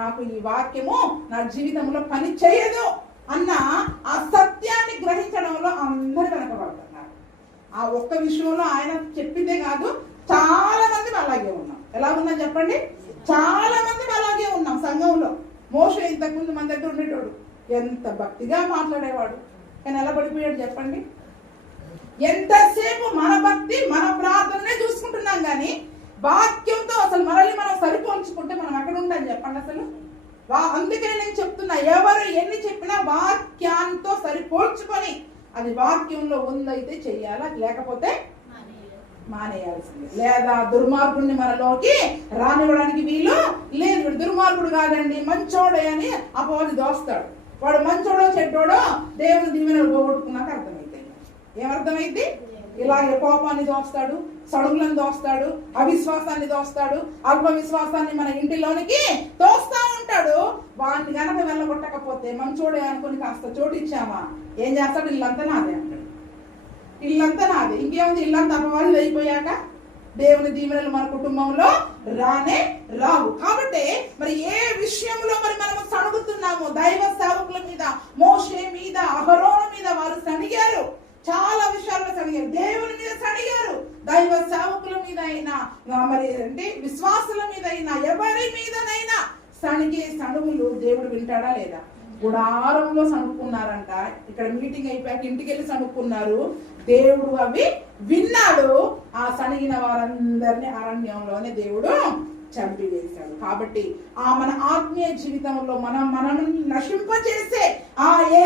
నాకు ఈ వాక్యము నా జీవితంలో పని చేయదు అన్న ఆ సత్యాన్ని గ్రహించడంలో అందరు వెనకబడుతున్నారు. ఆ ఒక్క విషయంలో ఆయన చెప్పిందే కాదు, చాలా మంది అలాగే ఉన్నాం. ఎలా ఉన్నాం చెప్పండి? చాలా మంది అలాగే ఉన్నాం సంఘంలో. మోషే ఇంతకుముందు మన దగ్గర ఉండేటోడు, ఎంత భక్తిగా మాట్లాడేవాడు, కానీ ఎలా పడిపోయాడు చెప్పండి? ఎంతసేపు మన భక్తి, మన ప్రార్థననే చూసుకుంటున్నాం. కానీ వాక్యంతో అసలు మనల్ని మనం సరిపోల్చుకుంటే మనం ఎక్కడ ఉంటాం చెప్పండి అసలు? అందుకనే నేను చెప్తున్నా, ఎవరు ఎన్ని చెప్పినా వాక్యాలతో సరిపోల్చుకొని అది వాక్యంలో ఉందైతే చెయ్యాలా, లేకపోతే మానేయాల్సింది. లేదా దుర్మార్గుడిని మనలోకి రానివ్వడానికి వీలు లేదు. దుర్మార్గుడు కాదండి, మంచోడే అని అపవాది దోస్తాడు. వాడు మంచోడో చెడ్డోడో దేవుని దీవెనలు పోగొట్టుకున్నాక అర్థమైతే ఏమర్థమైంది? ఇలాగే కోపాన్ని దోస్తాడు, సడుగులను దోస్తాడు, అవిశ్వాసాన్ని దోస్తాడు, అల్ప విశ్వాసాన్ని మన ఇంటిలోనికి తోస్తా ఉంటాడు. వాడిని గనక వెళ్ళగొట్టకపోతే మంచోడే అనుకుని కాస్త చోటు ఇచ్చామా ఏం చేస్తాడు? ఇల్లంతా నాదే అంటాడు. ఇల్లంతా నాదే. ఇంకేముంది? ఇల్లంతా అపవాది అయిపోయాక దేవుని దీవెనలు మన కుటుంబంలో రానే రావు. కాబట్టి మరి ఏ విషయంలో మరి మనము సణుగుతున్నాము? దైవ సేవకుల మీద, మోషే మీద, అహరోను మీద వారు సణిగారు. చాలా విషయాల్లో సణిగారు. దేవుని మీద సణిగారు. దైవ సేవకుల మీద అయినా, మరి అంటే విశ్వాసుల మీద అయినా, ఎవరి మీదనైనా సణిగే సణుగులు దేవుడు వింటాడా లేదా? గుడారంలో సణుక్కున్నారంట. ఇక్కడ మీటింగ్ అయిపోయాక ఇంటికి వెళ్ళి సణుక్కున్నారు. దేవుడు అవి విన్నాడు. ఆ సణిగిన వారందరినీ అరణ్యంలోనే దేవుడు చంపివేశాడు. కాబట్టి ఆ మన ఆత్మీయ జీవితంలో మనం నశింపచేసే ఆ ఏ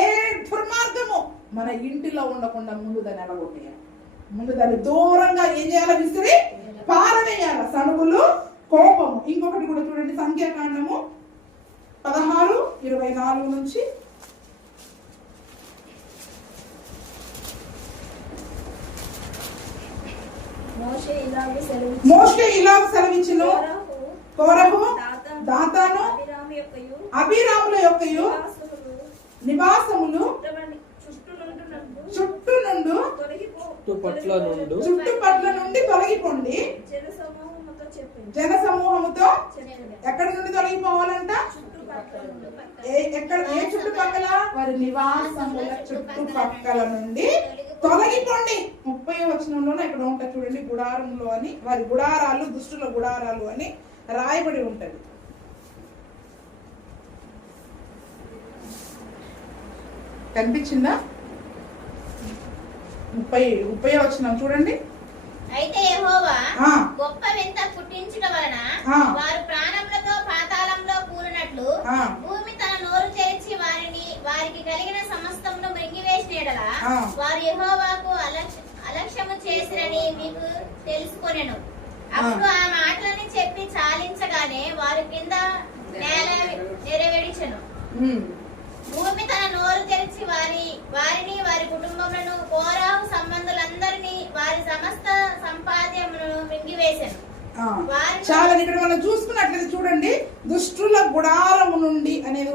దుర్మార్గము మన ఇంటిలో ఉండకుండా ముందు దాన్ని ఎలగొట్టేయాలి. ముందు దాన్ని దూరంగా ఏం చేయాలి? విసిరి పారవేయాలి. సణుగులు, కోపము. ఇంకొకటి కూడా చూడండి, సంఖ్యాకాండము 16:24 నుంచి. మోషే ఇలాగ సెలవిచ్చెను, కోరహు, దాతాను, అబీరాముల యొక్కయు నివాసములు చుట్టుపట్ల నుండి తొలగిపోండి. జన సమూహముతో ఎక్కడి నుండి తొలగిపోవాలంట? ఎక్కడ? ఏ చుట్టుపక్కల? వారి నివాసముల చుట్టుపక్కల నుండి తొలగిపోండి. 30వ వచనంలోనే ఇక్కడ ఉంటుంది చూడండి, గుడారంలో అని, వారి గుడారాలు దుష్టుల గుడారాలు అని రాయబడి ఉంటది. కనిపించిందా? 30వ వచనం చూడండి. అయితే యెహోవా గొప్ప వింత పుట్టించుట వలన వారు ప్రాణములతో పాతాళంలో కూలినట్లు భూమి తన నోరు తెరిచి వారికి కలిగిన సమస్తమును మృంగివేసిన యెడల వారు యెహోవాకు అలక్ష్యము చేసిరని మీకు తెలుసుకొనెను. అప్పుడు ఆ మాటలని చెప్పి చాలించగానే వారి కింద నేల నెరవేర్చెను. భూమి తన నోరు తెరిచి వారిని వారి కుటుంబములను, కోరాహు సంబంధులందరినీ, వారి సమస్త సంపాద్యములను మింగివేశాను. చాలా ఇక్కడ మనం చూసుకున్నట్లయితే చూడండి, దుష్టుల గుడారము నుండి అనేది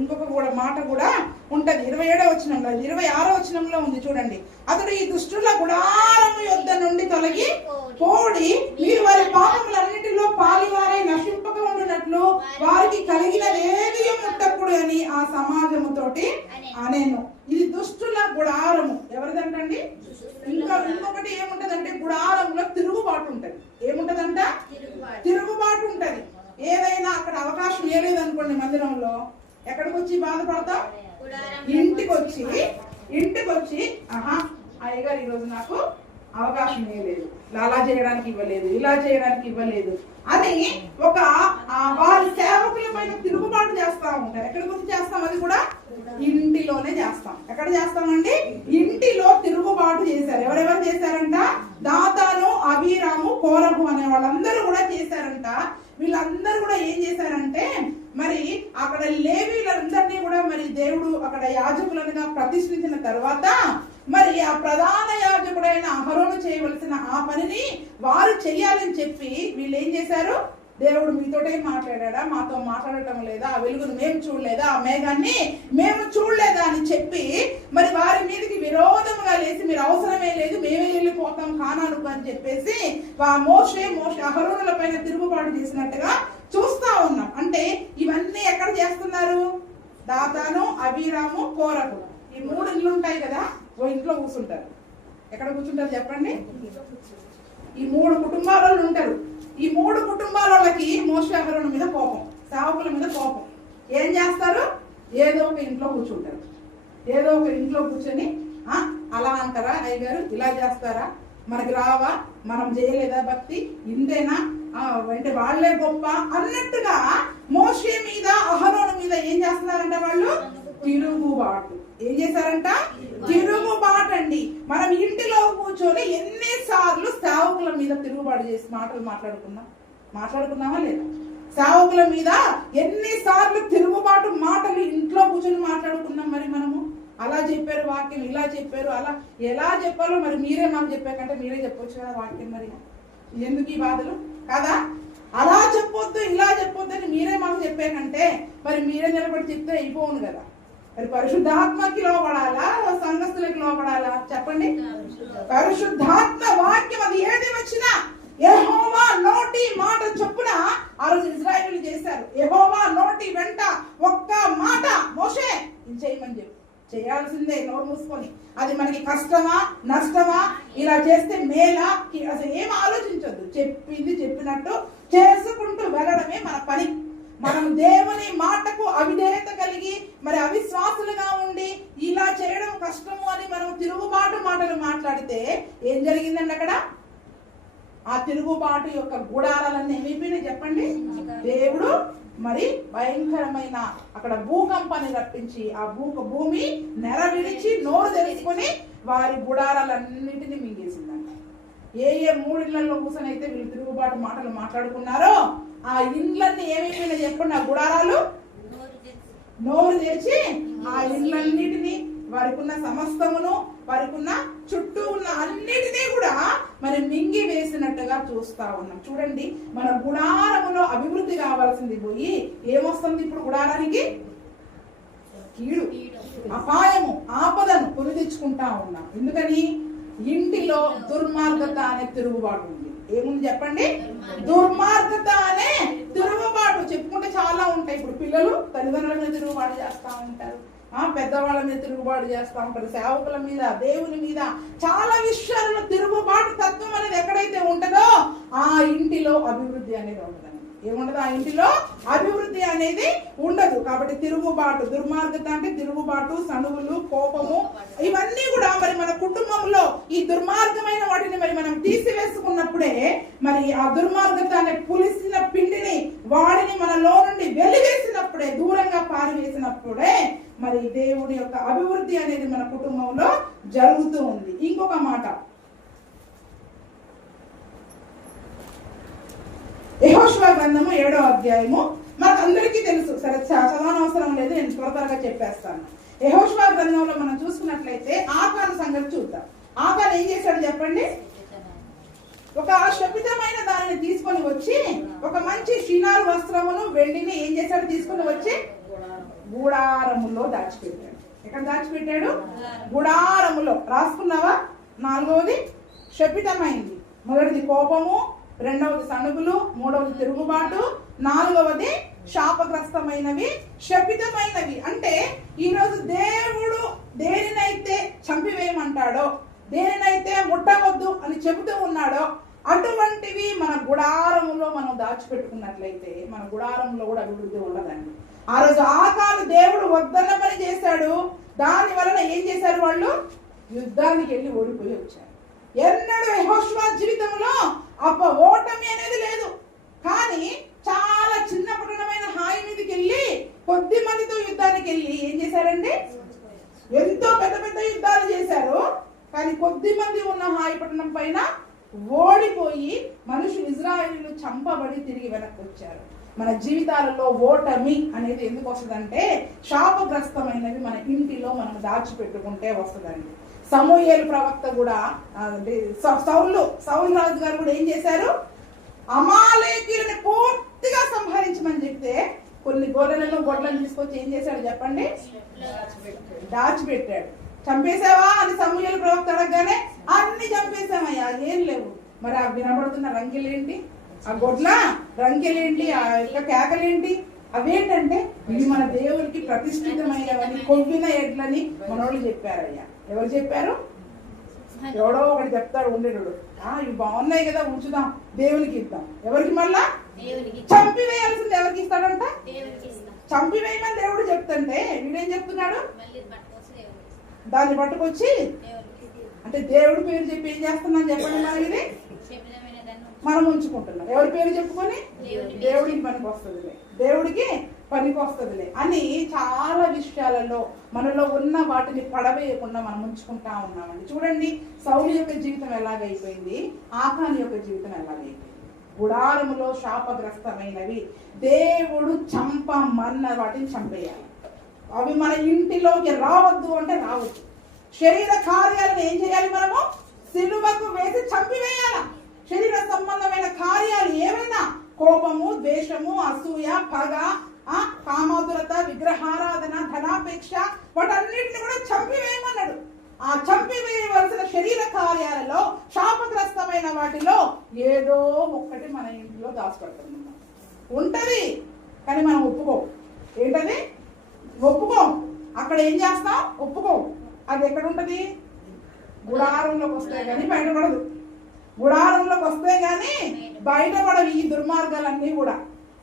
ఇంకొక కూడా మాట కూడా ఉంటది. 27వ వచనంలో, 26వ వచనంలో ఉంది చూడండి. అతడు ఈ దుష్టుల గుడారము యొద్ద నుండి తొలగి పోడి మీరు వారి పాపములన్నిటిలో పాలివారై నశింపక ఉండినట్లు వారికి కలిగినదేది ముట్టకుడు అని ఆ సమాజముతోటి అనేను. ఇది దుష్టుల గుడారము ఎవరిదంటండి? ఇంకొకటి ఏముంటదంటే గుడారంలో తిరుగుబాటు ఉంటది. ఏముంటదంట? తిరుగుబాటు ఉంటది. ఏదైనా అక్కడ అవకాశం ఏలేదు అనుకోండి, మందిరంలో ఎక్కడికి వచ్చి బాధపడతాం? ఇంటికి వచ్చి ఆహా అయ్యగారు ఈరోజు నాకు అవకాశం ఇవ్వలేదు, అలా చేయడానికి ఇవ్వలేదు, ఇలా చేయడానికి ఇవ్వలేదు అని ఒక వారి సేవకుల పైన తిరుగుబాటు చేస్తా ఉంటారు. ఎక్కడికి వచ్చి చేస్తాం? అది కూడా ఇంటిలోనే చేస్తాం. ఎక్కడ చేస్తామండి? ఇంటిలో తిరుగుబాటు చేశారు. ఎవరెవరు చేశారంట? దాతాను, అబీరాము, కోరహు అనే వాళ్ళందరూ కూడా చేశారంట. వీళ్ళందరూ కూడా ఏం చేశారంటే, మరి అక్కడ లేవీలందరినీ కూడా మరి దేవుడు అక్కడ యాజకులుగా ప్రతిష్ఠించిన తర్వాత మరి ఆ ప్రధాన యాజకుడైన అహరోను చేయవలసిన ఆ పనిని వారు చెయ్యాలని చెప్పి వీళ్ళు ఏం చేశారు? దేవుడు మీతోటే మాట్లాడా, మాతో మాట్లాడటం లేదా, ఆ వెలుగును మేము చూడలేదా, ఆ మేఘాన్ని మేము చూడలేదా అని చెప్పి మరి వారి మీదకి విరోధముగా లేచి మీరు అవసరమే లేదు, మేమే వెళ్ళిపోతాం కానానుకు అని చెప్పేసి మోషే అహరోనుల పైన తిరుగుబాటు చేసినట్టుగా చూస్తా ఉన్నాం. అంటే ఇవన్నీ ఎక్కడ చేస్తున్నారు? దాతాను, అబీరాము, కోరహు ఈ 3 ఇళ్ళు ఉంటాయి కదా, ఓ ఇంట్లో కూర్చుంటారు. ఎక్కడ కూర్చుంటారు చెప్పండి? ఈ 3 కుటుంబాల ఉంటారు. ఈ 3 కుటుంబాలకి మోషే అహరోను మీద కోపం, సేవకుల మీద కోపం. ఏం చేస్తారు? ఏదో ఒక ఇంట్లో కూర్చుంటారు. ఏదో ఒక ఇంట్లో కూర్చొని అలా అంటారా అయ్యగారు, ఇలా చేస్తారా, మనకి రావా, మనం చేయలేదా భక్తి, ఇంతేనా, అంటే వాళ్లే గొప్ప అన్నట్టుగా మోషే మీద అహరోను మీద ఏం చేస్తున్నారంట? వాళ్ళు తిరుగుబాటు. ఏం చేశారంట? తిరుగుబాటు అండి. మనం ఇంటిలో కూర్చొని ఎన్నిసార్లు సేవకుల మీద తిరుగుబాటు చేసి మాటలు మాట్లాడుకున్నామా లేదా? సేవకుల మీద ఎన్నిసార్లు తిరుగుబాటు మాటలు ఇంట్లో కూర్చొని మాట్లాడుకున్నాం. మరి మనము అలా చెప్పారు వాక్యం, ఇలా చెప్పారు, అలా ఎలా చెప్పాలో మరి మీరే మాకు చెప్పాకంటే మీరే చెప్పొచ్చు కదా వాక్యం. మరి ఎందుకు ఈ బాధలు కదా? అలా చెప్పొద్దు, ఇలా చెప్పొద్దు అని మీరే మాకు చెప్పాకంటే మరి మీరే నిలబడి చెప్తే అయిపోను కదా. మరి పరిశుద్ధాత్మకి లోపడాలా, సంఘస్థులకి లోపడాలా చెప్పండి? పరిశుద్ధాత్మ వాక్యం అది ఏది వచ్చినా యెహోవా నోటి మాట చొప్పున ఆ రోజు ఇశ్రాయేలు చేశారు. యెహోవా నోటి వెంట ఒక్క మాట మోషే ఇది చేయమని చెప్పు, చేయాల్సిందే నోరు మూసుకొని. అది మనకి కష్టమా, నష్టమా, ఇలా చేస్తే మేలా, అసలు ఏం ఆలోచించొద్దు. చెప్పింది చెప్పినట్టు చేసుకుంటూ వెళ్ళడమే మన పని. మనం దేవుని మాటకు అవిధేయత కలిగి మరి అవిశ్వాసులుగా ఉండి ఇలా చేయడం కష్టము అని మనం తిరుగుబాటు మాటలు మాట్లాడితే ఏం జరిగిందండి? అక్కడ ఆ తిరుగుబాటు యొక్క గుడారాలన్నీ ఏమైపోయినాయి చెప్పండి? దేవుడు మరి భయంకరమైన అక్కడ భూకంపాన్ని రప్పించి ఆ భూమి నెరవిడిచి నోరు తెలుసుకొని వారి గుడారాలన్నిటినీ మింగేసిందంట. ఏ 3 ఇళ్లలో కూర్చొని అయితే వీళ్ళు తిరుగుబాటు మాటలు మాట్లాడుకున్నారో ఆ ఇండ్లన్నీ ఏమైపోయినా చెప్పండి? ఆ గుడారాలు నోరు తెరిచి ఆ ఇండ్లన్నిటినీ, వారికి ఉన్న సమస్తమును, వారికి ఉన్న చుట్టూ ఉన్న అన్నిటినీ కూడా మరి మింగి వేసినట్టుగా చూస్తా ఉన్నాం. చూడండి, మన గుడారములో అభివృద్ధి కావాల్సింది పోయి ఏమొస్తుంది ఇప్పుడు? గుడారానికి కీడు, అపాయము, ఆపదను కొని తెచ్చుకుంటా ఉన్నాం. ఎందుకని? ఇంటిలో దుర్మార్గత అనే తిరుగుబాటు ఉంది. ఏముంది చెప్పండి? దుర్మార్గత అనే తిరుగుబాటు. చెప్పుకుంటే చాలా ఉంటాయి. ఇప్పుడు పిల్లలు తల్లిదండ్రుల మీద తిరుగుబాటు చేస్తా ఉంటారు, పెద్దవాళ్ళ మీద తిరుగుబాటు చేస్తా ఉంటారు, సేవకుల మీద, దేవుని మీద, చాలా విషయాల్లో తిరుగుబాటు తత్వం అనేది ఎక్కడైతే ఉంటుందో ఆ ఇంటిలో అభివృద్ధి అనేది ఉండదు. ఏముండదు? ఆ ఇంటిలో అభివృద్ధి అనేది ఉండదు. కాబట్టి తిరుగుబాటు, దుర్మార్గత అంటే తిరుగుబాటు, సనువులు, కోపము, ఇవన్నీ కూడా మరి మన కుటుంబంలో ఈ దుర్మార్గమైన వాటిని మరి మనం తీసివేసుకున్నప్పుడే మరి ఆ దుర్మార్గత అనే పులిసిన పిండిని వాడిని మనలో నుండి వెలివేసినప్పుడే, దూరంగా పారివేసినప్పుడే మరి దేవుని యొక్క అభివృద్ధి అనేది మన కుటుంబంలో జరుగుతూ ఉంది. ఇంకొక మాట, యెహోషువ గ్రంథము 7వ అధ్యాయము మనకు అందరికీ తెలుసు. సరే చదవనవసరం లేదు, నేను త్వరగా చెప్పేస్తాను. యెహోషువ గ్రంథంలో మనం చూసుకున్నట్లయితే ఆకాను సంగతి చూద్దాం. ఆకాను ఏం చేశాడు చెప్పండి? ఒక శపితమైన దానిని తీసుకొని వచ్చి ఒక మంచి షినారు వస్త్రమును వెండిని ఏం చేశాడు? తీసుకొని వచ్చి గుడారములో దాచిపెట్టాడు. ఎక్కడ దాచిపెట్టాడు? గుడారములో. రాసుకున్నావా? 4వది శపితమైంది. మొదటిది కోపము, 2వది సణుగులు, 3వది తిరుగుబాటు, 4వది శాపగ్రస్తమైనవి, శపితమైనవి. అంటే ఈరోజు దేవుడు దేనినైతే చంపివేయమంటాడో, దేనినైతే ముట్టవద్దు అని చెబుతూ ఉన్నాడో అటువంటివి మన గుడారములో మనం దాచిపెట్టుకున్నట్లయితే మన గుడారంలో కూడా అభివృద్ధి ఉండదండి. ఆ రోజు ఆకాను దేవుడు వద్దన్న పని చేశాడు. దాని వలన ఏం చేశారు? వాళ్ళు యుద్ధానికి వెళ్ళి ఓడిపోయి వచ్చారు. ఎన్నడూ యెహోషువ జీవితంలో ఓటమి అనేది లేదు. కానీ చాలా చిన్న పట్టణమైన హాయి మీదకి వెళ్ళి కొద్ది మందితో యుద్ధానికి వెళ్ళి ఏం చేశారండి? ఎంతో పెద్ద పెద్ద యుద్ధాలు చేశారు. కానీ కొద్ది మంది ఉన్న హాయి పట్టణం పైన ఓడిపోయి మనుషులు ఇజ్రాయేలీలు చంపబడి తిరిగి వెనక్కి వచ్చారు. మన జీవితాలలో ఓటమి అనేది ఎందుకు వస్తుందంటే శాపగ్రస్తమైనవి మన ఇంటిలో మనం దాచిపెట్టుకుంటే వస్తుందండి. సమూయేలు ప్రవక్త కూడా సౌలు రాజు గారు కూడా ఏం చేశారు? అమాలేకీయులను పూర్తిగా సంహరించమని చెప్తే కొన్ని గొడ్లను తీసుకొచ్చి ఏం చేశాడు చెప్పండి? దాచిపెట్టాడు. చంపేశావా అని సమూయేలు ప్రవక్త అడగగానే అన్ని చంపేశామయ్యా, ఏం లేవు. మరి ఆ వినబడుతున్న రంకెలేంటి? ఆ గొడ్ల రంకెలేంటి? ఆ యొక్క కేకలేంటి? అవేంటంటే ఇవి మన దేవునికి ప్రతిష్ఠితమైనవని, కొవ్విన ఎడ్లని మనోళ్ళు చెప్పారయ్యా. ఎవరు చెప్పారు? ఎవడో ఒకటి చెప్తాడు ఉండేడు, ఇవి బాగున్నాయి కదా ఉంచుదాం, దేవునికి ఇద్దాం. ఎవరికి? మళ్ళా చంపివేయాల్సింది ఎవరికి ఇస్తాడంట? చంపివేయమని దేవుడు చెప్తుంటే వీడేం చెప్తున్నాడు? దాన్ని పట్టుకొచ్చి అంటే దేవుడి పేరు చెప్పి ఏం చేస్తున్నాం చెప్పండి? మనం ఇది మనం ఉంచుకుంటున్నాం. ఎవరి పేరు చెప్పుకొని? దేవుడికి పనికి వస్తుందిలే, దేవుడికి పనికి వస్తుందిలే అని చాలా విషయాలలో మనలో ఉన్న వాటిని పడవేయకుండా మనం ఉంచుకుంటా ఉన్నామండి. చూడండి, సౌలు యొక్క జీవితం ఎలాగైపోయింది, ఆకాను యొక్క జీవితం ఎలాగైపోయింది. గుడారములో శాపగ్రస్తమైనవి దేవుడు చంపమన్న వాటిని చంపేయాలి. అవి మన ఇంటిలోకి రావద్దు అంటే రావద్దు. శరీర కార్యాలను ఏం చేయాలి? మనము సిలువకు వేసి చంపివేయాలి. శరీర సంబంధమైన కార్యాలు ఏమైనా కోపము, ద్వేషము, అసూయ, పగ, కామాతురత, విగ్రహారాధన, ధనాపేక్ష, వాటన్నిటిని కూడా చంపివేయమన్నాడు. ఆ చంపివేయవలసిన శరీర కార్యాలలో శాపగ్రస్తమైన వాటిలో ఏదో ఒక్కటి మన ఇంట్లో దాచిపెడుతున్నాం. ఉంటది కానీ మనం ఒప్పుకోం. ఏంటది? ఒప్పుకోం. అక్కడ ఏం చేస్తాం? ఒప్పుకోం. అది ఎక్కడ ఉంటది? గుడారంలోకి వస్తే గానీ బయటపడదు. గుడారంలోకి వస్తే గానీ బయటపడవు ఈ దుర్మార్గాలన్నీ కూడా.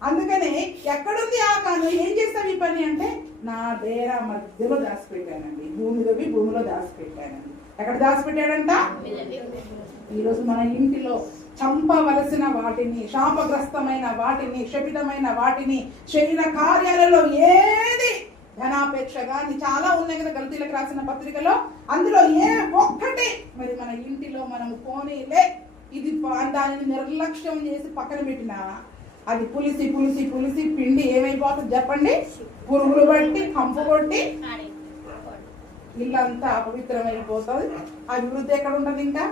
అందుకనే ఎక్కడుంది ఆకాను? ఏం చేస్తావు ఈ పని అంటే నా డేరా మధ్యలో దాచిపెట్టానండి, భూమిలో దాచిపెట్టానండి. ఎక్కడ దాచిపెట్టాడంట? ఈరోజు మన ఇంటిలో చంపవలసిన వాటిని, శాపగ్రస్తమైన వాటిని, శపితమైన వాటిని, శరీర కార్యాలలో ఏది ధనాపేక్ష గాని చాలా ఉన్నాయి కదా గల్తీలకు రాసిన పత్రికలో, అందులో ఏ ఒక్కటి మరి మన ఇంటిలో మనము పోనీలే ఇది దానిని నిర్లక్ష్యం చేసి పక్కన పెట్టినా అది పులిసి పులిసి పులిసి పిండి ఏమైపోతుంది చెప్పండి? పురుగులు బట్టి, కంపు కొట్టి ఇల్లంతా అపవిత్రమైపోతుంది. అభివృద్ధి ఎక్కడ ఉంటుంది ఇంకా?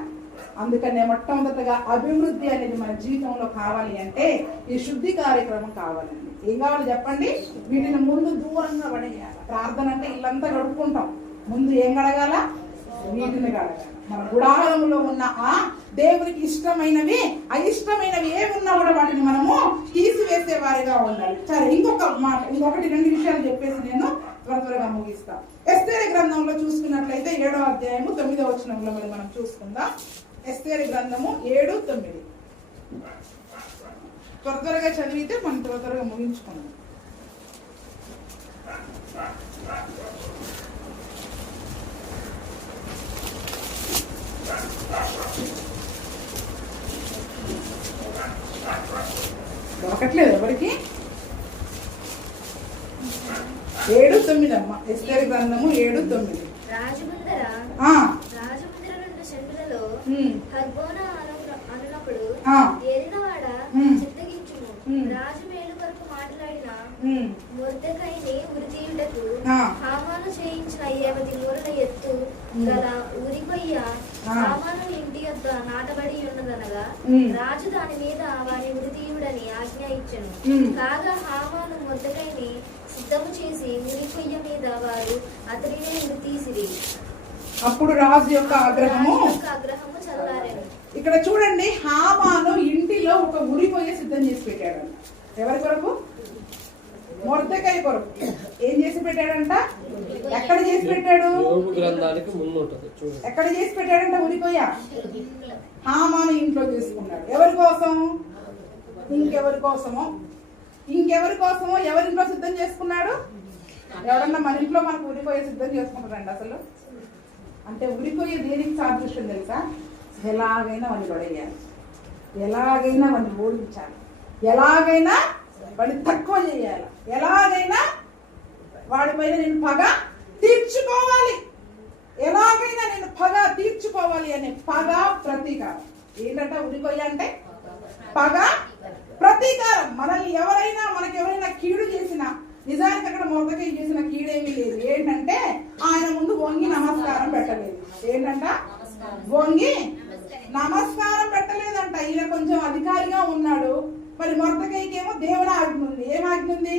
అందుకనే మొట్టమొదటిగా అభివృద్ధి అనేది మన జీవితంలో కావాలి అంటే ఈ శుద్ధి కార్యక్రమం కావాలండి. ఏం కావాలి చెప్పండి? వీటిని ముందు దూరంగా పడేయాలి. ప్రార్థన అంటే ఇల్లంతా గడుపుకుంటాం, ముందు ఏం గడగాల? వీటిని గడగాలి. మన గుడారంలో ఉన్న ఆ దేవునికి ఇష్టమైనవి, అయిష్టమైనవి ఏమున్నా కూడా వాటిని మనము తీసివేసే వారిగా ఉండాలి. సరే, ఇంకొక మాట, ఇంకొకటి 2 విషయాలు చెప్పేసి నేను త్వరగా ముగిస్తా. ఎస్తేరు గ్రంథంలో చూసుకున్నట్లయితే 7వ అధ్యాయము 9వ వచనంలో మరి మనం చూసుకుందాం. ఎస్తేరు గ్రంథము 7:9 త్వరగా చదివితే మనం త్వరగా ముగించుకుందాం. దొరకట్లేదు ఎవరికి? 7:9 అమ్మ. ఎస్తేరు గ్రంథము 7:9. రాజు మేలు కొరకు మాట్లాడిన మొర్దెకైని ఉరితీయుటకు హామాను చేయించిన 50 మూరల ఎత్తు గల ఉరికొయ్య హామాను ఇంటి యొద్ద నాటబడి ఉన్నదనగా రాజు దాని మీద వారి ఉరి తీయుడని ఆజ్ఞ ఇచ్చెను. కాగా హామాను మొర్దెకైని సిద్ధము చేసి ఉరికొయ్య మీద వారు అతనినే ఉరి తీసిరి. అప్పుడు రాజు యొక్క ఆగ్రహము చల్లారెను. ఇక్కడ చూడండి, హామాను ఇంటిలో ఒక ఉరికొయ్య సిద్ధం చేసి పెట్టాడంట. ఎవరి కొరకు? మొర్దెకై కొరకు. ఏం చేసి పెట్టాడంట? ఎక్కడ చేసి పెట్టాడు? ఎక్కడ చేసి పెట్టాడంట ఉరికొయ్య? హామాను ఇంట్లో చేసుకున్నాడు. ఎవరి కోసం? ఇంకెవరి కోసమో ఎవరింట్లో సిద్ధం చేసుకున్నాడు? ఎవరన్నా మన ఇంట్లో మనకు ఉరికొయ్య సిద్ధం చేసుకుంటారండి అసలు? అంటే ఉరికొయ్య దేనికి సాదృశ్యం తెలుసా? ఎలాగైనా వాడిని పడేయాలి, ఎలాగైనా వాడిని ఓడించాలి, ఎలాగైనా వాడిని తక్కువ చేయాలి, ఎలాగైనా వాడిపైన నేను పగ తీర్చుకోవాలి, ఎలాగైనా నేను పగ తీర్చుకోవాలి అనే పగ ప్రతీకారం. ఏంటంటే ఉరికొయ్య అంటే పగ ప్రతీకారం. మనల్ని మనకెవరైనా కీడు చేసినా, నిజానికి అక్కడ మొదకై చేసిన కీడేమీ లేదు. ఏంటంటే ఆయన ముందు వంగి నమస్కారం పెట్టలేదు. ఏంటంట? వంగి నమస్కారం పెట్టలేదంట. ఈయన కొంచెం అధికారిగా ఉన్నాడు. మరి మొర్దెకైకేమో దేవుని ఆజ్ఞ ఉంది. ఏం ఆజ్ఞ ఉంది?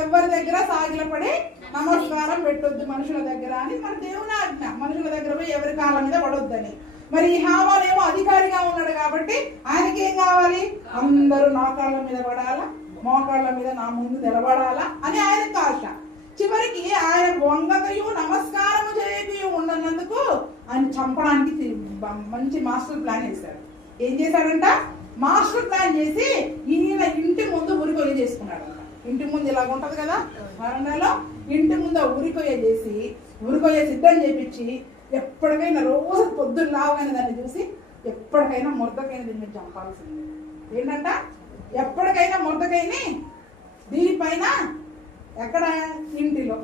ఎవరి దగ్గర సాగిలపడి నమస్కారం పెట్టొద్దు మనుషుల దగ్గర అని మన దేవుని ఆజ్ఞ. మనుషుల దగ్గర పోయి ఎవరి కాళ్ళ మీద పడొద్దని. మరి ఈ హామాను ఏమో అధికారిగా ఉన్నాడు కాబట్టి ఆయనకి ఏం కావాలి? అందరూ నా కాళ్ళ మీద పడాలా, మోకాళ్ళ మీద నా ముందు నిలబడాలా అని ఆయనకు ఆశ. చివరికి ఆయన వంగకయు నమస్కారము చేయకయు ఉండనందుకు ఆయన చంపడానికి మంచి మాస్టర్ ప్లాన్ చేశాడు. ఏం చేశాడంట? మాస్టర్ ప్లాన్ చేసి ఈయన ఇంటి ముందు ఉరికొయ్య చేసుకున్నాడంట. ఇంటి ముందు ఇలాగ ఉంటది కదా వరండాలో, ఇంటి ముందు ఉరికొయ్య చేసి ఉరికొయ్య సిద్ధం చేపించి ఎప్పటికైనా రోజు పొద్దున్న లావగానే దాన్ని చూసి ఎప్పటికైనా మొర్దెకైనా దీన్ని చంపాల్సింది. ఏంటంట? ఎప్పటికైనా మొర్దెకైని దీనిపైన ఎక్కడ? ఇంటిలో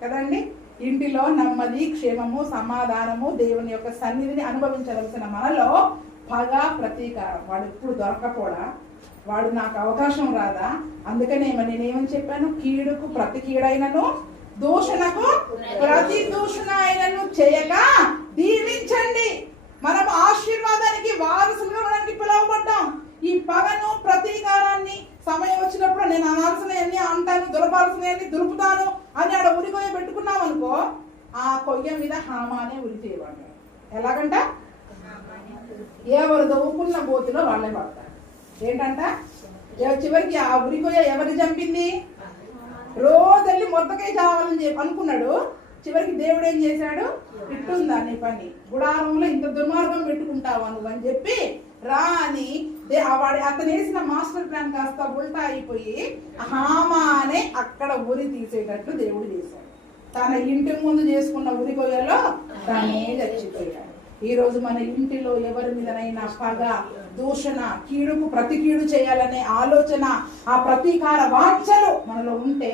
కదండి. ఇంటిలో నెమ్మది, క్షేమము, సమాధానము, దేవుని యొక్క సన్నిధిని అనుభవించవలసిన మనలో పగ ప్రతీకారం. వాడు ఎప్పుడు దొరకపోడా? వాడు నాకు అవకాశం రాదా? అందుకనే నేనేమని చెప్పాను? కీడుకు ప్రతి కీడైనను, దూషణకు ప్రతి దూషణ అయినను చేయక దీవించండి. మనం ఆశీర్వాదానికి వారసులు అవడానికి పిలువబడ్డాం. ఈ పగను, ప్రతీకారాన్ని సమయం వచ్చినప్పుడు నేను అనాల్సినవన్నీ అంటాను, దులపాల్సినవన్నీ దులుపుతాను అని ఆడ ఉరికొయ్య పెట్టుకున్నాం అనుకో, ఆ కొయ్య మీద హామానే ఉరి చేయబడ్డాడు. ఎలాగంట? ఎవరు దవ్వుకున్న బోతిలో వాళ్ళే పడతారు. ఏంటంట? చివరికి ఆ ఉరికొయ్య ఎవరు చంపింది? రోజల్లి మొర్దెకై చావాలని చెప్పి అనుకున్నాడు. చివరికి దేవుడు ఏం చేశాడు? ఇట్టుందా నీ పని, గుడారంలో ఇంత దుర్మార్గం పెట్టుకుంటావా నువ్వు అని చెప్పి రా అని అతను వేసిన మాస్టర్ ప్లాన్ కాస్త ఉల్టా అయిపోయి హామానే అక్కడ ఉరి తీసేటట్టు దేవుడు చేశాడు. తన ఇంటి ముందు చేసుకున్న ఉరికొయ్యలో తానే చచ్చిపోయాడు. ఈ రోజు మన ఇంటిలో ఎవరి మీదనైనా పగ, దూషణ, కీడుకు ప్రతి కీడు చేయాలనే ఆలోచన, ఆ ప్రతీకార వాంఛలు మనలో ఉంటే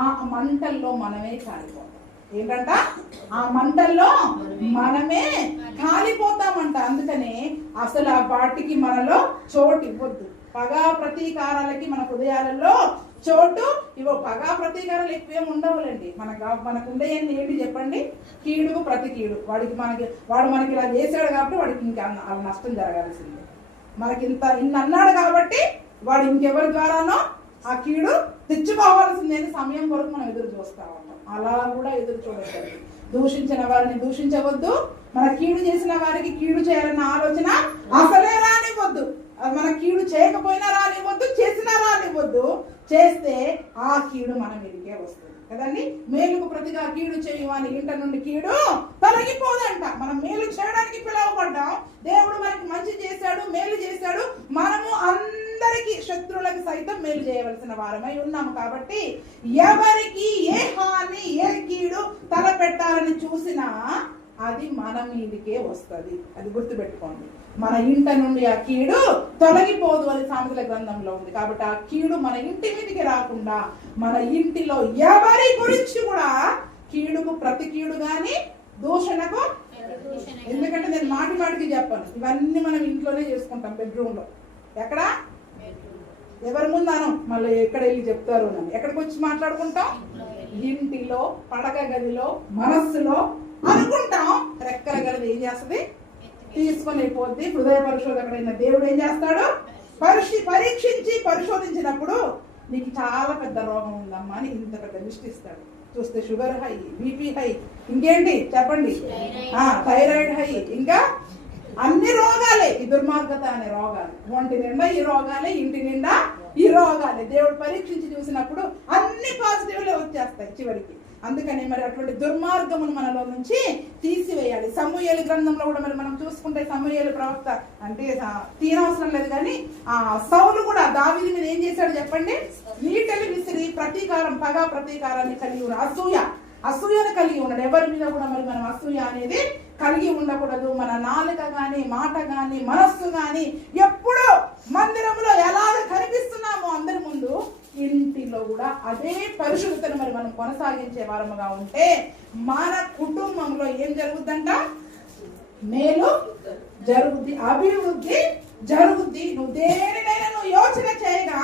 ఆ మంటల్లో మనమే కాలిపోతాం. ఏంటంట? ఆ మంటల్లో మనమే కాలిపోతామంట. అందుకనే అసలు ఆ వాటికి మనలో చోటు ఇవ్వద్దు. పగా ప్రతీకారాలకి మన హృదయాలలో చోటు ఇవ్వ. పగా ప్రతీకారాలు ఎక్కువేం ఉండవులండి. మనకు ఉండేవన్నీ ఏంటి చెప్పండి? కీడుకు ప్రతి కీడు. వాడు మనకి ఇలా చేశాడు కాబట్టి వాడికి ఇంకా అలా నష్టం జరగాల్సిందే. మనకి ఇన్ని అన్నాడు కాబట్టి వాడు ఇంకెవరి ద్వారానో ఆ కీడు తెచ్చుకోవాల్సిందే సమయం వరకు మనం ఎదురు చూస్తా ఉంటాం. అలా కూడా ఎదురు చూడకండి. దూషించిన వారిని దూషించవద్దు. మన కీడు చేసిన వారికి కీడు చేయాలన్న ఆలోచన అసలే రానివ్వద్దు. మన కీడు చేయకపోయినా రానివ్వద్దు, చేసినా రానివ్వద్దు. చేస్తే ఆ కీడు మన మీదకే వస్తుంది కదండి. మేలుకు ప్రతిగా కీడు చేయమని ఇంట నుండి కీడు తొలగిపోదంట. మనం మేలు చేయడానికి పిలువబడ్డాం. దేవుడు మనకి మంచి చేశాడు, మేలు చేశాడు. మనము అందరికి, శత్రువులకు సైతం మేలు చేయవలసిన వారమై ఉన్నాము. కాబట్టి ఎవరికి ఏ హాని, ఏ కీడు తలపెట్టాలని చూసినా అది మన మీదికే వస్తుంది. అది గుర్తుపెట్టుకోండి. మన ఇంట నుండి ఆ కీడు తొలగిపోదు అని సామెతల గ్రంథంలో ఉంది. కాబట్టి ఆ కీడు మన ఇంటి మీదకి రాకుండా మన ఇంటిలో ఎవరి గురించి కూడా కీడుకు ప్రతి కీడు గాని, దూషణకు, ఎందుకంటే నేను మాటికి చెప్పాను, ఇవన్నీ మనం ఇంట్లోనే చేసుకుంటాం. బెడ్రూమ్ లో ఎక్కడ, ఎవరి ముందాను మళ్ళీ ఎక్కడ వెళ్ళి చెప్తారు అని ఎక్కడికి వచ్చి మాట్లాడుకుంటాం? ఇంటిలో, పడక గదిలో, మనస్సులో అనుకుంటాం, రెక్కల గలది ఏం చేస్తుంది? తీసుకొని వెళ్ళిపోద్ది. హృదయ పరిశోధకుడైన దేవుడు ఏం చేస్తాడు? పరీక్షించి పరిశోధించినప్పుడు నీకు చాలా పెద్ద రోగం ఉందమ్మా అని ఇంత పెద్ద లిస్ట్ ఇస్తాడు. చూస్తే షుగర్ హై, బీపీ హై, ఇంకేంటి చెప్పండి, థైరాయిడ్ హై, ఇంకా అన్ని రోగాలే, ఈ దుర్మార్గత అనే రోగాలు. ఒంటి నిండా ఈ రోగాలే, ఇంటి నిండా ఈ రోగాలే. దేవుడు పరీక్షించి చూసినప్పుడు అన్ని పాజిటివ్లే వచ్చేస్తాయి చివరికి. అందుకని మరి అటువంటి దుర్మార్గమును మనలో నుంచి తీసివేయాలి. సమూయేలు గ్రంథంలో కూడా మరి మనం చూసుకుంటే సమూయేలు ప్రవక్త అంటే తీరవసరం లేదు కానీ ఆ సౌలు కూడా దావీదు మీద ఏం చేశాడు చెప్పండి? ఈటెలు విసిరి ప్రతీకారం, పగా ప్రతీకారాన్ని కలిగి ఉన్నాడు. అసూయను కలిగి ఉన్నాడు. ఎవరి మీద కూడా మరి మనం అసూయ అనేది కలిగి ఉండకూడదు. మన నాలుక గాని, మాట గాని, మనస్సు గాని ఎప్పుడు మందిరంలో ఎలాగ కనిపిస్తున్నామో అందరి ముందు, ఇంటిలో కూడా అదే పరిశుభ్రతను మరి మనం కొనసాగించే వారముగా ఉంటే మన కుటుంబంలో ఏం జరుగుద్దంట? మేలు జరుగుద్ది, అభివృద్ధి జరుగుద్ది. నువ్వు దేనినైనా నువ్వు యోచన చేయగా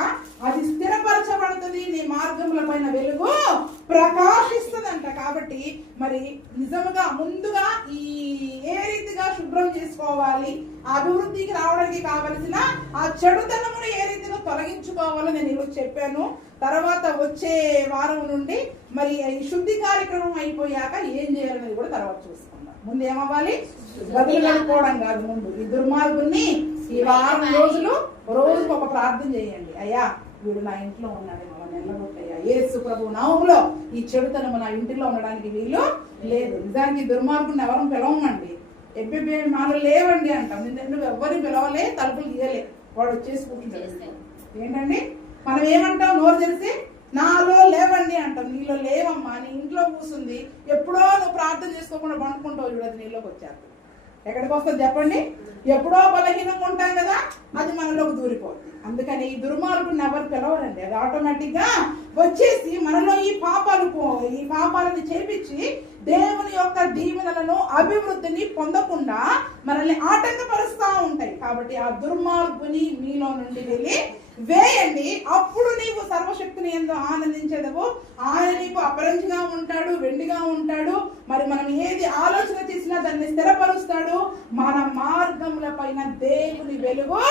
అది స్థిరపరచబడుతుంది. నీ మార్గముల పైన వెలుగు ప్రకాశిస్తుందంట. కాబట్టి మరి నిజముగా ముందుగా ఏ రీతిగా శుభ్రం చేసుకోవాలి, అభివృద్ధికి రావడానికి కావలసిన ఆ చెడుతనమును ఏ రీతిగా తొలగించుకోవాలో నేను ఈరోజు చెప్పాను. తర్వాత వచ్చే వారం నుండి మరి ఈ శుద్ధి కార్యక్రమం అయిపోయాక ఏం చేయాలనేది కూడా తర్వాత చూసుకుందాం. ముందు ఏమవ్వాలి? బదులు కలుపుకోవడం కాదు, ముందు ఈ దుర్మార్గుని ఈ వారం రోజులు రోజుకు ఒక ప్రార్థన చేయండి. అయ్యా వీడు నా ఇంట్లో ఉన్నాడు, నెల్లగొట్టయ్యా యేసు ప్రభు నామములో ఈ చెడుతనము నా ఇంటిలో ఉండడానికి వీలు లేదు. నిజానికి దుర్మార్గుని ఎవరు పిలవమండి, ఎబ్బెబ్బే మాలో లేవండి అంటాం. నువ్వు ఎవరిని పిలవలే, తలుపులు తీయలే, వాడు వచ్చేసి కూర్చుంటాడు. ఏంటండి మనం ఏమంటాం? నోరు తెలిసి నాలో లేవండి అంటాం. నీలో లేవమ్మా, నీ ఇంట్లో కూర్చుంది. ఎప్పుడో నువ్వు ప్రార్థన చేసుకోకుండా పండుకుంటావు చూడదు, నీలోకి వచ్చేస్తుంది. ఎక్కడికి వస్తుంది చెప్పండి? ఎప్పుడో బలహీనంగా ఉంటాం కదా, అది మనలోకి దూరిపోతుంది. అందుకని ఈ దుర్మార్గుని ఎవరు పిలవరండి, అది ఆటోమేటిక్ గా వచ్చేసి మనలో ఈ పాపాలను చేపించి దేవుని యొక్క దీవెనలను, అభివృద్ధిని పొందకుండా మనల్ని ఆటంకపరుస్తూ ఉంటాయి. కాబట్టి ఆ దుర్మార్గుని మీలో నుండి వెళ్ళి వేయండి. అప్పుడు నీవు సర్వశక్తిని ఎంతో ఆనందించేదవు. ఆయన నీకు అపరంజిగా ఉంటాడు, వెండిగా ఉంటాడు. మరి మనం ఏది ఆలోచన చేసినా దాన్ని స్థిరపరుస్తాడు. మన మార్గముల పైన దేవుని వెలుగు.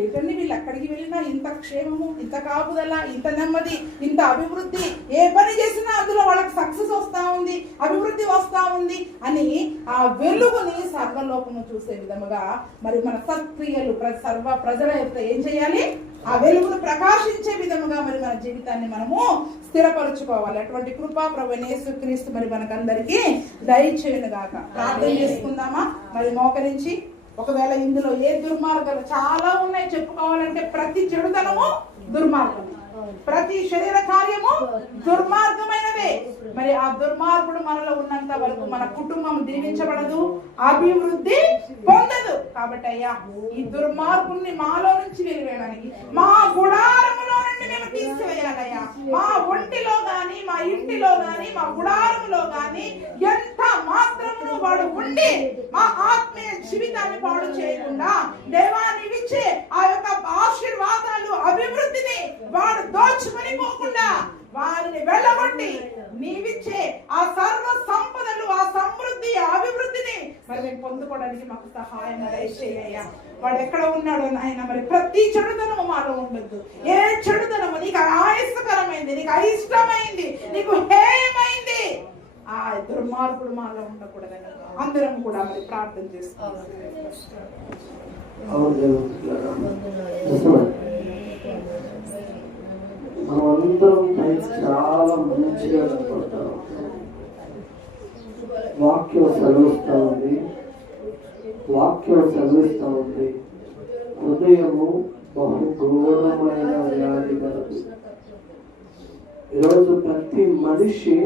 ఏంటండి వీళ్ళు ఎక్కడికి వెళ్ళినా ఇంత క్షేమము, ఇంత కాపుదల, ఇంత నెమ్మది, ఇంత అభివృద్ధి, ఏ పని చేసినా అందులో వాళ్ళకి సక్సెస్ వస్తా ఉంది, అభివృద్ధి వస్తా ఉంది అని ఆ వెలుగుని సర్వలోకము చూసే విధముగా మరి మన సత్క్రియలు సర్వ ప్రజల యొక్క ఏం చేయాలి? ఆ వెలుగును ప్రకాశించే విధముగా మరి మన జీవితాన్ని మనము స్థిరపరచుకోవాలి. అటువంటి కృపా ప్రభువైన యేసుక్రీస్తు మరి మనకందరికీ దయచేయును గాక. ప్రార్థన చేసుకుందామా? మరి మోకరించి ఒకవేళ ఇందులో ఏ దుర్మార్గాలు చాలా ఉన్నాయి చెప్పుకోవాలంటే, ప్రతి చెడుతనము దుర్మార్గం, ప్రతి శరీర కార్యము దుర్మార్గమైనదే. మరి ఆ దుర్మార్గుడు మనలో ఉన్నంత వరకు మన కుటుంబం దీవించబడదు, అభివృద్ధి పొందదు. కాబట్టి అయ్యా ఈ దుర్మార్గుని మాలో నుంచి వెలివేయడానికి, మా గుడారములో నుండి మేము తీసివేయాలయ్యా. మా ఒంటిలో గాని, మా ఇంటిలో గాని, మా గుడారములో గాని ఎంత మాత్రమును వాడు ఉండి మా ఆత్మీయ జీవితాన్ని పాడు చేయకుండా దేవానివిచ్చే ఆ యొక్క ఆశీర్వాదాలు, అభివృద్ధిని వాడు దోచుకొని పోకుండా వారిని వెళ్ళగొట్టి నీవిచ్చే ఆ సర్వ సంపదలు, ఆ సమృద్ధి, ఆ అభివృద్ధిని మరి మేము పొందుకోవడానికి మాకు సహాయం దయచేయ్యా. వాడు ఎక్కడ ఉన్నాడో నాయన, మరి ప్రతి చెడుతనము మాలో ఉండొద్దు. ఏ చెడుతనము నీకు ఆయస్కరమైంది, నీకు అయిష్టమైంది, నీకు హేయమైంది, ఆ దుర్మార్గుడు మాలో ఉండకూడదని అందరం కూడా మరి ప్రార్థన చేసుకుంటాం. మనమందరం చాలా మంచిగా కనపడతాం. వాక్యం చదివిస్తూ ఉంది. హృదయము బహు ఘోరమైన వ్యాధి కలదు. ఈరోజు ప్రతి మనిషి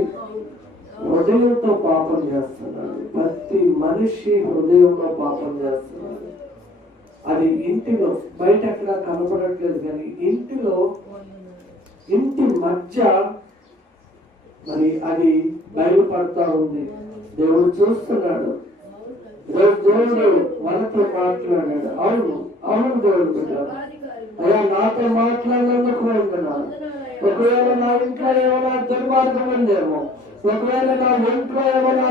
హృదయంతో పాపం చేస్తున్నాడు. ప్రతి మనిషి హృదయంలో పాపం చేస్తున్నాడు. అది ఇంటిలో, బయట ఎక్కడ కనపడట్లేదు కానీ ఇంటి మధ్య మరి అది బయలుపడతా ఉంది. దేవుడు చూస్తున్నాడు. దేవుడు వాళ్ళతో మాట్లాడాడు. అవును దేవుడు పెట్టాడు. అయ్యా నాతో మాట్లాడినందుకు వందనాలు. ఒకవేళ నా ఇంట్లో ఏమైనా దుర్మార్గం ఉందేమో, ఒకవేళ నా ఒంట్లో ఏమైనా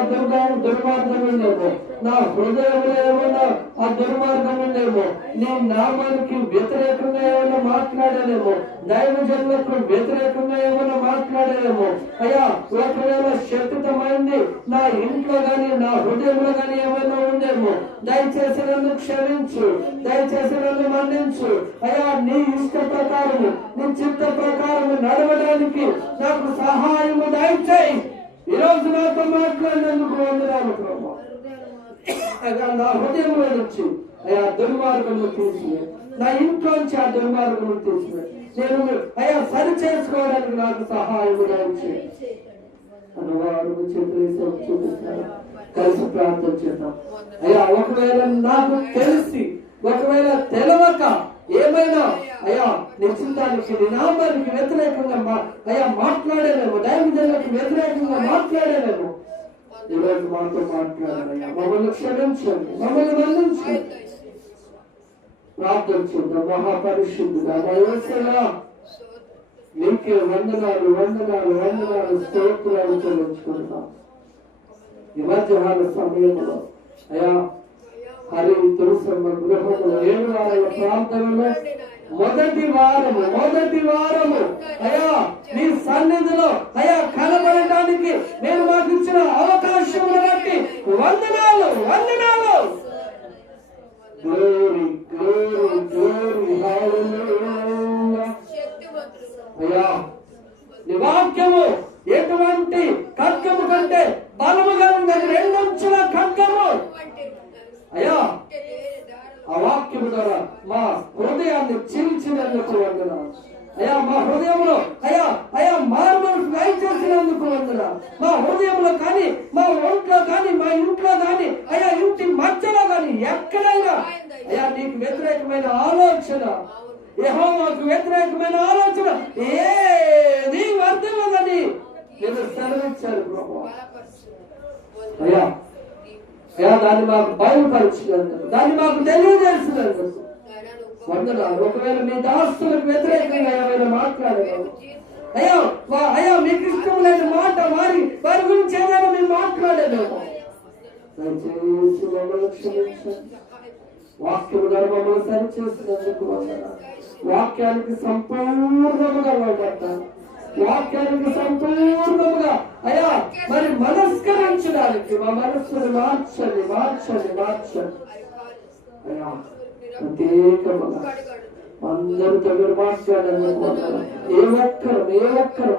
దుర్మార్గం ఉందేమో, నా హృదయంలో ఏమైనా ఆ దుర్మార్గం ఉందేమో, నీ నామానికి వ్యతిరేకంగా ఏమైనా మాట్లాడానేమో, దైవజనులకు వ్యతిరేకంగా ఏమైనా మాట్లాడానేమో అయ్యా, ఒకవేళ శక్తితమైంది నా ఇంట్లో గాని నా హృదయంలో గాని ఏమైనా ఉందేమో, దయచేసి నన్ను క్షమించు, దయచేసి నన్ను మన్నించు అయ్యా. నీ ఇష్ట ప్రకారము నీ చిత్త ప్రకారము నడవడానికి నాకు సహాయము దయచేయి. ఈరోజు నాతో మాట్లాడినందుకు వందనాలు ప్రభు. అయ్యా నా హృదయంలో నుంచి అయ్యా దుర్మార్గంలో తీసుకుని, నా ఇంట్లోంచి ఆ దుర్మార్గంలో తీసుకుని నేను అయ్యా సరి చేసుకోవడానికి నాకు సహాయం దయచేయి. అన్నవారు చేతులు చూపిస్తారు, కలిసి ప్రార్థన చేద్దాం. అయ్యా ఒకవేళ నాకు తెలిసి ఒకవేళ తెలవక ఏమైనా అయ్యా నిశ్చితానికి నీ నామానికి వ్యతిరేకంగా అయ్యా మాట్లాడేలేమో, దైవజనులకు వ్యతిరేకంగా మాట్లాడేలేమో, ఈరోజు మాతో మాట్లాడాలయ్యా. మమ్మల్ని క్షమించండి, మమ్మల్ని మన్నించండి. ప్రార్థన చేద్దాం. మహాపరిశుద్ధుడా మా యేసయ్యా, నీకే వందనాలు వందనాలు వందనాలు స్తోత్రాలు చెల్లించుకుంటాం. ఈ మధ్యాహ్న సమయంలో అయ్యా హరి తులసమ్మ గృహంలో 7 వారాల ప్రార్థనలో మొదటి వారము అయ్యా నీ సన్నిధిలో అయ్యా కనబడటానికి నేను మాకు ఇచ్చిన అవకాశం బట్టి వందనాలు వందనాలు. గ్లోరీ గ్లోరీ గ్లోరీ హల్లెలూయా. అయ్యా నీ వాక్యము ఎటువంటి ఖడ్గము కంటే బలముగా ఉన్నది, 2 అంచుల ఖడ్గము అయ్యా. ఆ వాక్యము ద్వారా మా హృదయాన్ని చీల్చినందుకు వందనాలు అయ్యా. మా హృదయంలో అయ్యా మార్మల్స్ దయచేసినందుకు వందనాలు. మా హృదయంలో కానీ మా ఒంట్లో కానీ మా ఇంట్లో కానీ అయ్యా ఇంటి మధ్యలో కానీ ఎక్కడైనా అయ్యా నీకు వ్యతిరేకమైన ఆలోచన, యెహోవాకు వ్యతిరేకమైన ఆలోచన ఏది వర్ధిల్లదని నేను సెలవిచ్చాను ప్రభువా. అయ్యా అయ్యా దాన్ని మాకు బయలుపరిచినందుకు, దాన్ని మాకు తెలియజేసినందుకు వందనాలు. ఒకవేళ మీ దాస్తులకు వ్యతిరేకంగా ఏమైనా మాట్లాడేవారు అయ్యా మీకు ఇష్టం లేని మాట వారి గురించి ఏదైనా మేము మాట్లాడేదేమో, దయచేసి మమ్మల్ని క్షమించండి. వాక్యము ద్వారా మమ్మల్ని సరిచేసినందుకు వందనాలు. వాక్యానికి సంపూర్ణముగా లోబడ్డాను, వాక్యానికి సంపూర్ణముగా అయ్యా మరి మనస్కరించడానికి మా మనస్సును మార్చండి మార్చండి మార్చండి అయ్యా. ప్రత్యేకముగా అందరితో మీరు మాట్లాడాలనుకుంటున్నాను. ఏ ఒక్కరు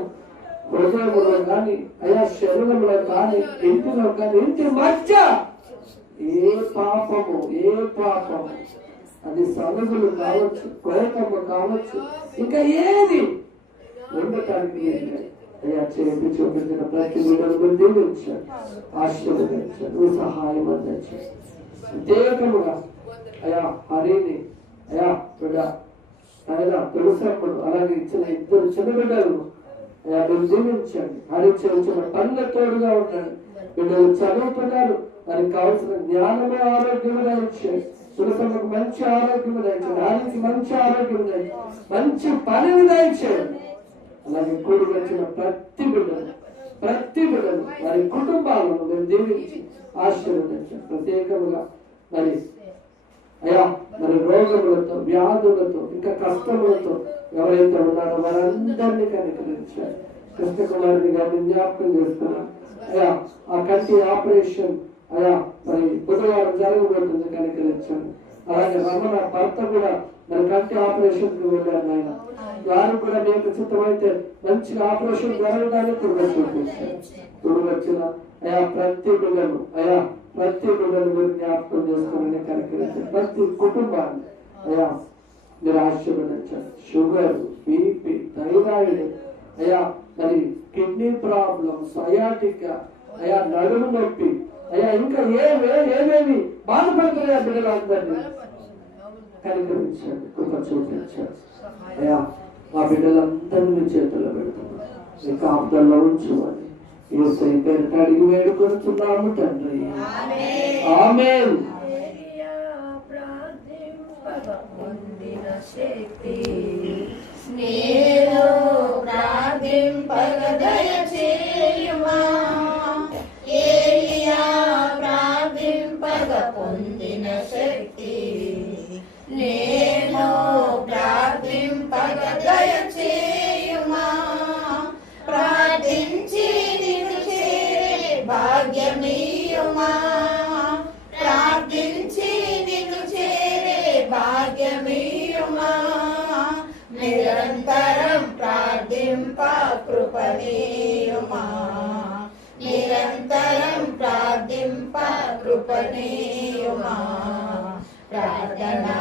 హృదయంలో కానీ అయ్యా శరీరంలో కానీ ఇంటిలో కానీ ఇంటి మధ్య ఏ పాపము అది సనుగులు కావచ్చు, కోపము కావచ్చు, ఇంకా ఏది ఉండటానికి అయ్యా చేతి చూపించిన ప్రతి వీడను దీవించాడు, ఆశీర్వదించాడు, నువ్వు సహాయం అందించాడు. ప్రత్యేకముగా అయ్యా హరిని అయ్యా బిడ్డ ఆయన తులసమ్మను అలాగే ఇచ్చిన 2 చిన్న బిడ్డలను అయ్యా మీరు దీవించండి. హరి చిన్న పనుల తోడుగా ఉండండి. బిడ్డలు చదువుతున్నారు, వారికి కావాల్సిన జ్ఞానమే ఆరోగ్యము దయచేయండి. తులసమ్మకు మంచి ఆరోగ్యము దయచేయండి, హరికి మంచి ఆరోగ్యం దయచేయండి, మంచి పనిని దయచేయండి. అలాగే కూడి వచ్చిన ప్రతి బిడ్డలు వారి కుటుంబాలను మేము దీవించి ఆశీర్వదించాం. ప్రత్యేకంగా మరి అయ్యా మరి రోగములతో వ్యాధులతో ఇంకా కష్టములతో ఎవరైతే ఉన్నారో వారందరినీ కనికరించారు. కృష్ణకుమారిని గారిని జ్ఞాపకం చేస్తున్నాం అయ్యా. ఆ కంటి ఆపరేషన్ అయ్యా మరి బుధవారం జరగబోతుంది, కనికరించాను. అలాగే రమణ భర్త కూడా మరి కంటి ఆపరేషన్ కి వెళ్ళారు ఆయన. వారు కూడా మీకు చిత్తమైతే మంచిగా ఆపరేషన్ జరగడానికి ఇప్పుడు వచ్చిన అయ్యా ప్రతి బిడ్డను మీరు జ్ఞాపకం చేసుకోవాలని కనికరించారు. ప్రతి కుటుంబాన్ని అయ్యా మీరు ఆశీర్వదించారు. షుగర్, బీపీ, థైరాయిడ్ అయ్యా మరి కిడ్నీ ప్రాబ్లమ్స్, సయాటికా అయ్యా నడుము నొప్పి అయ్యా ఇంకా ఏమేమి బాధపడుతున్నాయా బిడ్డలందరినీ కనికరించండి, కృప చూపించండి అయ్యా. మా బిడ్డలందరినీ చేతుల్లో పెడుతున్నాం, మీ కాపుదల్లో ఉంచుమని యేసయ్య పేరిట అడిగి వేడుకొనుచున్నాము తండ్రి, ఆమేన్. పొందిన శక్తి నేను ప్రార్థింపగ దయచేయుమా ఏలియా ప్రార్థింపగ పొందిన శక్తి నేను ప్రార్థింపగ దయచేయుమా ప్రార్థించి నిన్ను చేరే భాగ్యమీయుమా ప్రార్థించి నిన్ను చేరే భాగ్యమీయుమా నిరంతరం ప్రార్థింప కృపణీయుమా నిరంతరం ప్రార్థింప కృపణీయుమా ప్రార్థనా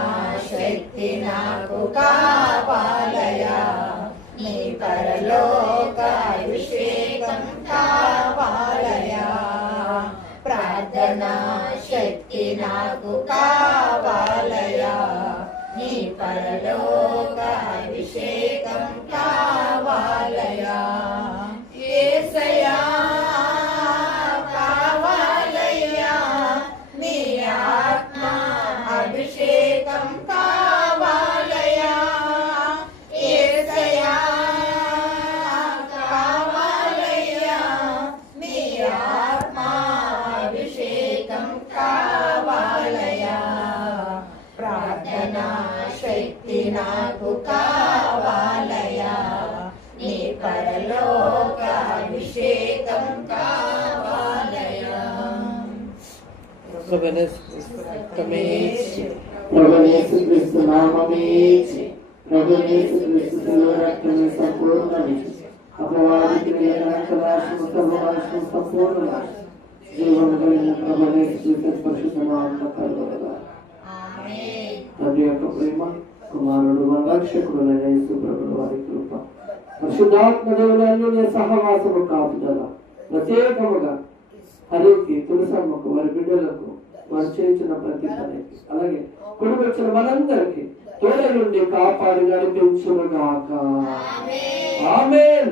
శక్తి నాకు కావాలయా నీ పరలోక అభిషేకం కావాలయా ప్రార్థనా శక్తి నాకు కావాలయా నీ పరలోక అభిషేకం కావాలయా యేసయ్యా కావాలయ్యా నీ ఆత్మ అభిషేకం కావాలయ్యా యేసయ్యా కావాలయ్యా నీ ఆత్మ అభిషేకం కావాలయ్యా ప్రార్థనా శక్తి నాకు కావాలయ్యా నీ పరలోక అభిషేకం కావాలయ్యా ప్రభునేసు నామమేచి ప్రభునేసు రక్తమే సంపూర్ణమిచ్చి అపవాదికి రక్తరాశము సర్వనాశము సంపూర్ణ జీవన కలిగిన ప్రభునేసు పరిశుద్ధ నామమున కలుగునుగా. తండ్రి యొక్క ప్రేమ కుమారుడు మన రక్షకుడు యేసు ప్రభుల వారి కృప పరిశుద్ధాత్మ దేవుని అన్యోన్య సహవాసము కాపుదల ప్రత్యేకముగా హరికి తులసమ్మకు వారి బిడ్డలకు వారు చేయించిన ప్రతి పనికి అలాగే కుటుంబించిన మనందరికీ తోడ నుండి కాపాడి నడిపించునుగాక ఆమేన్.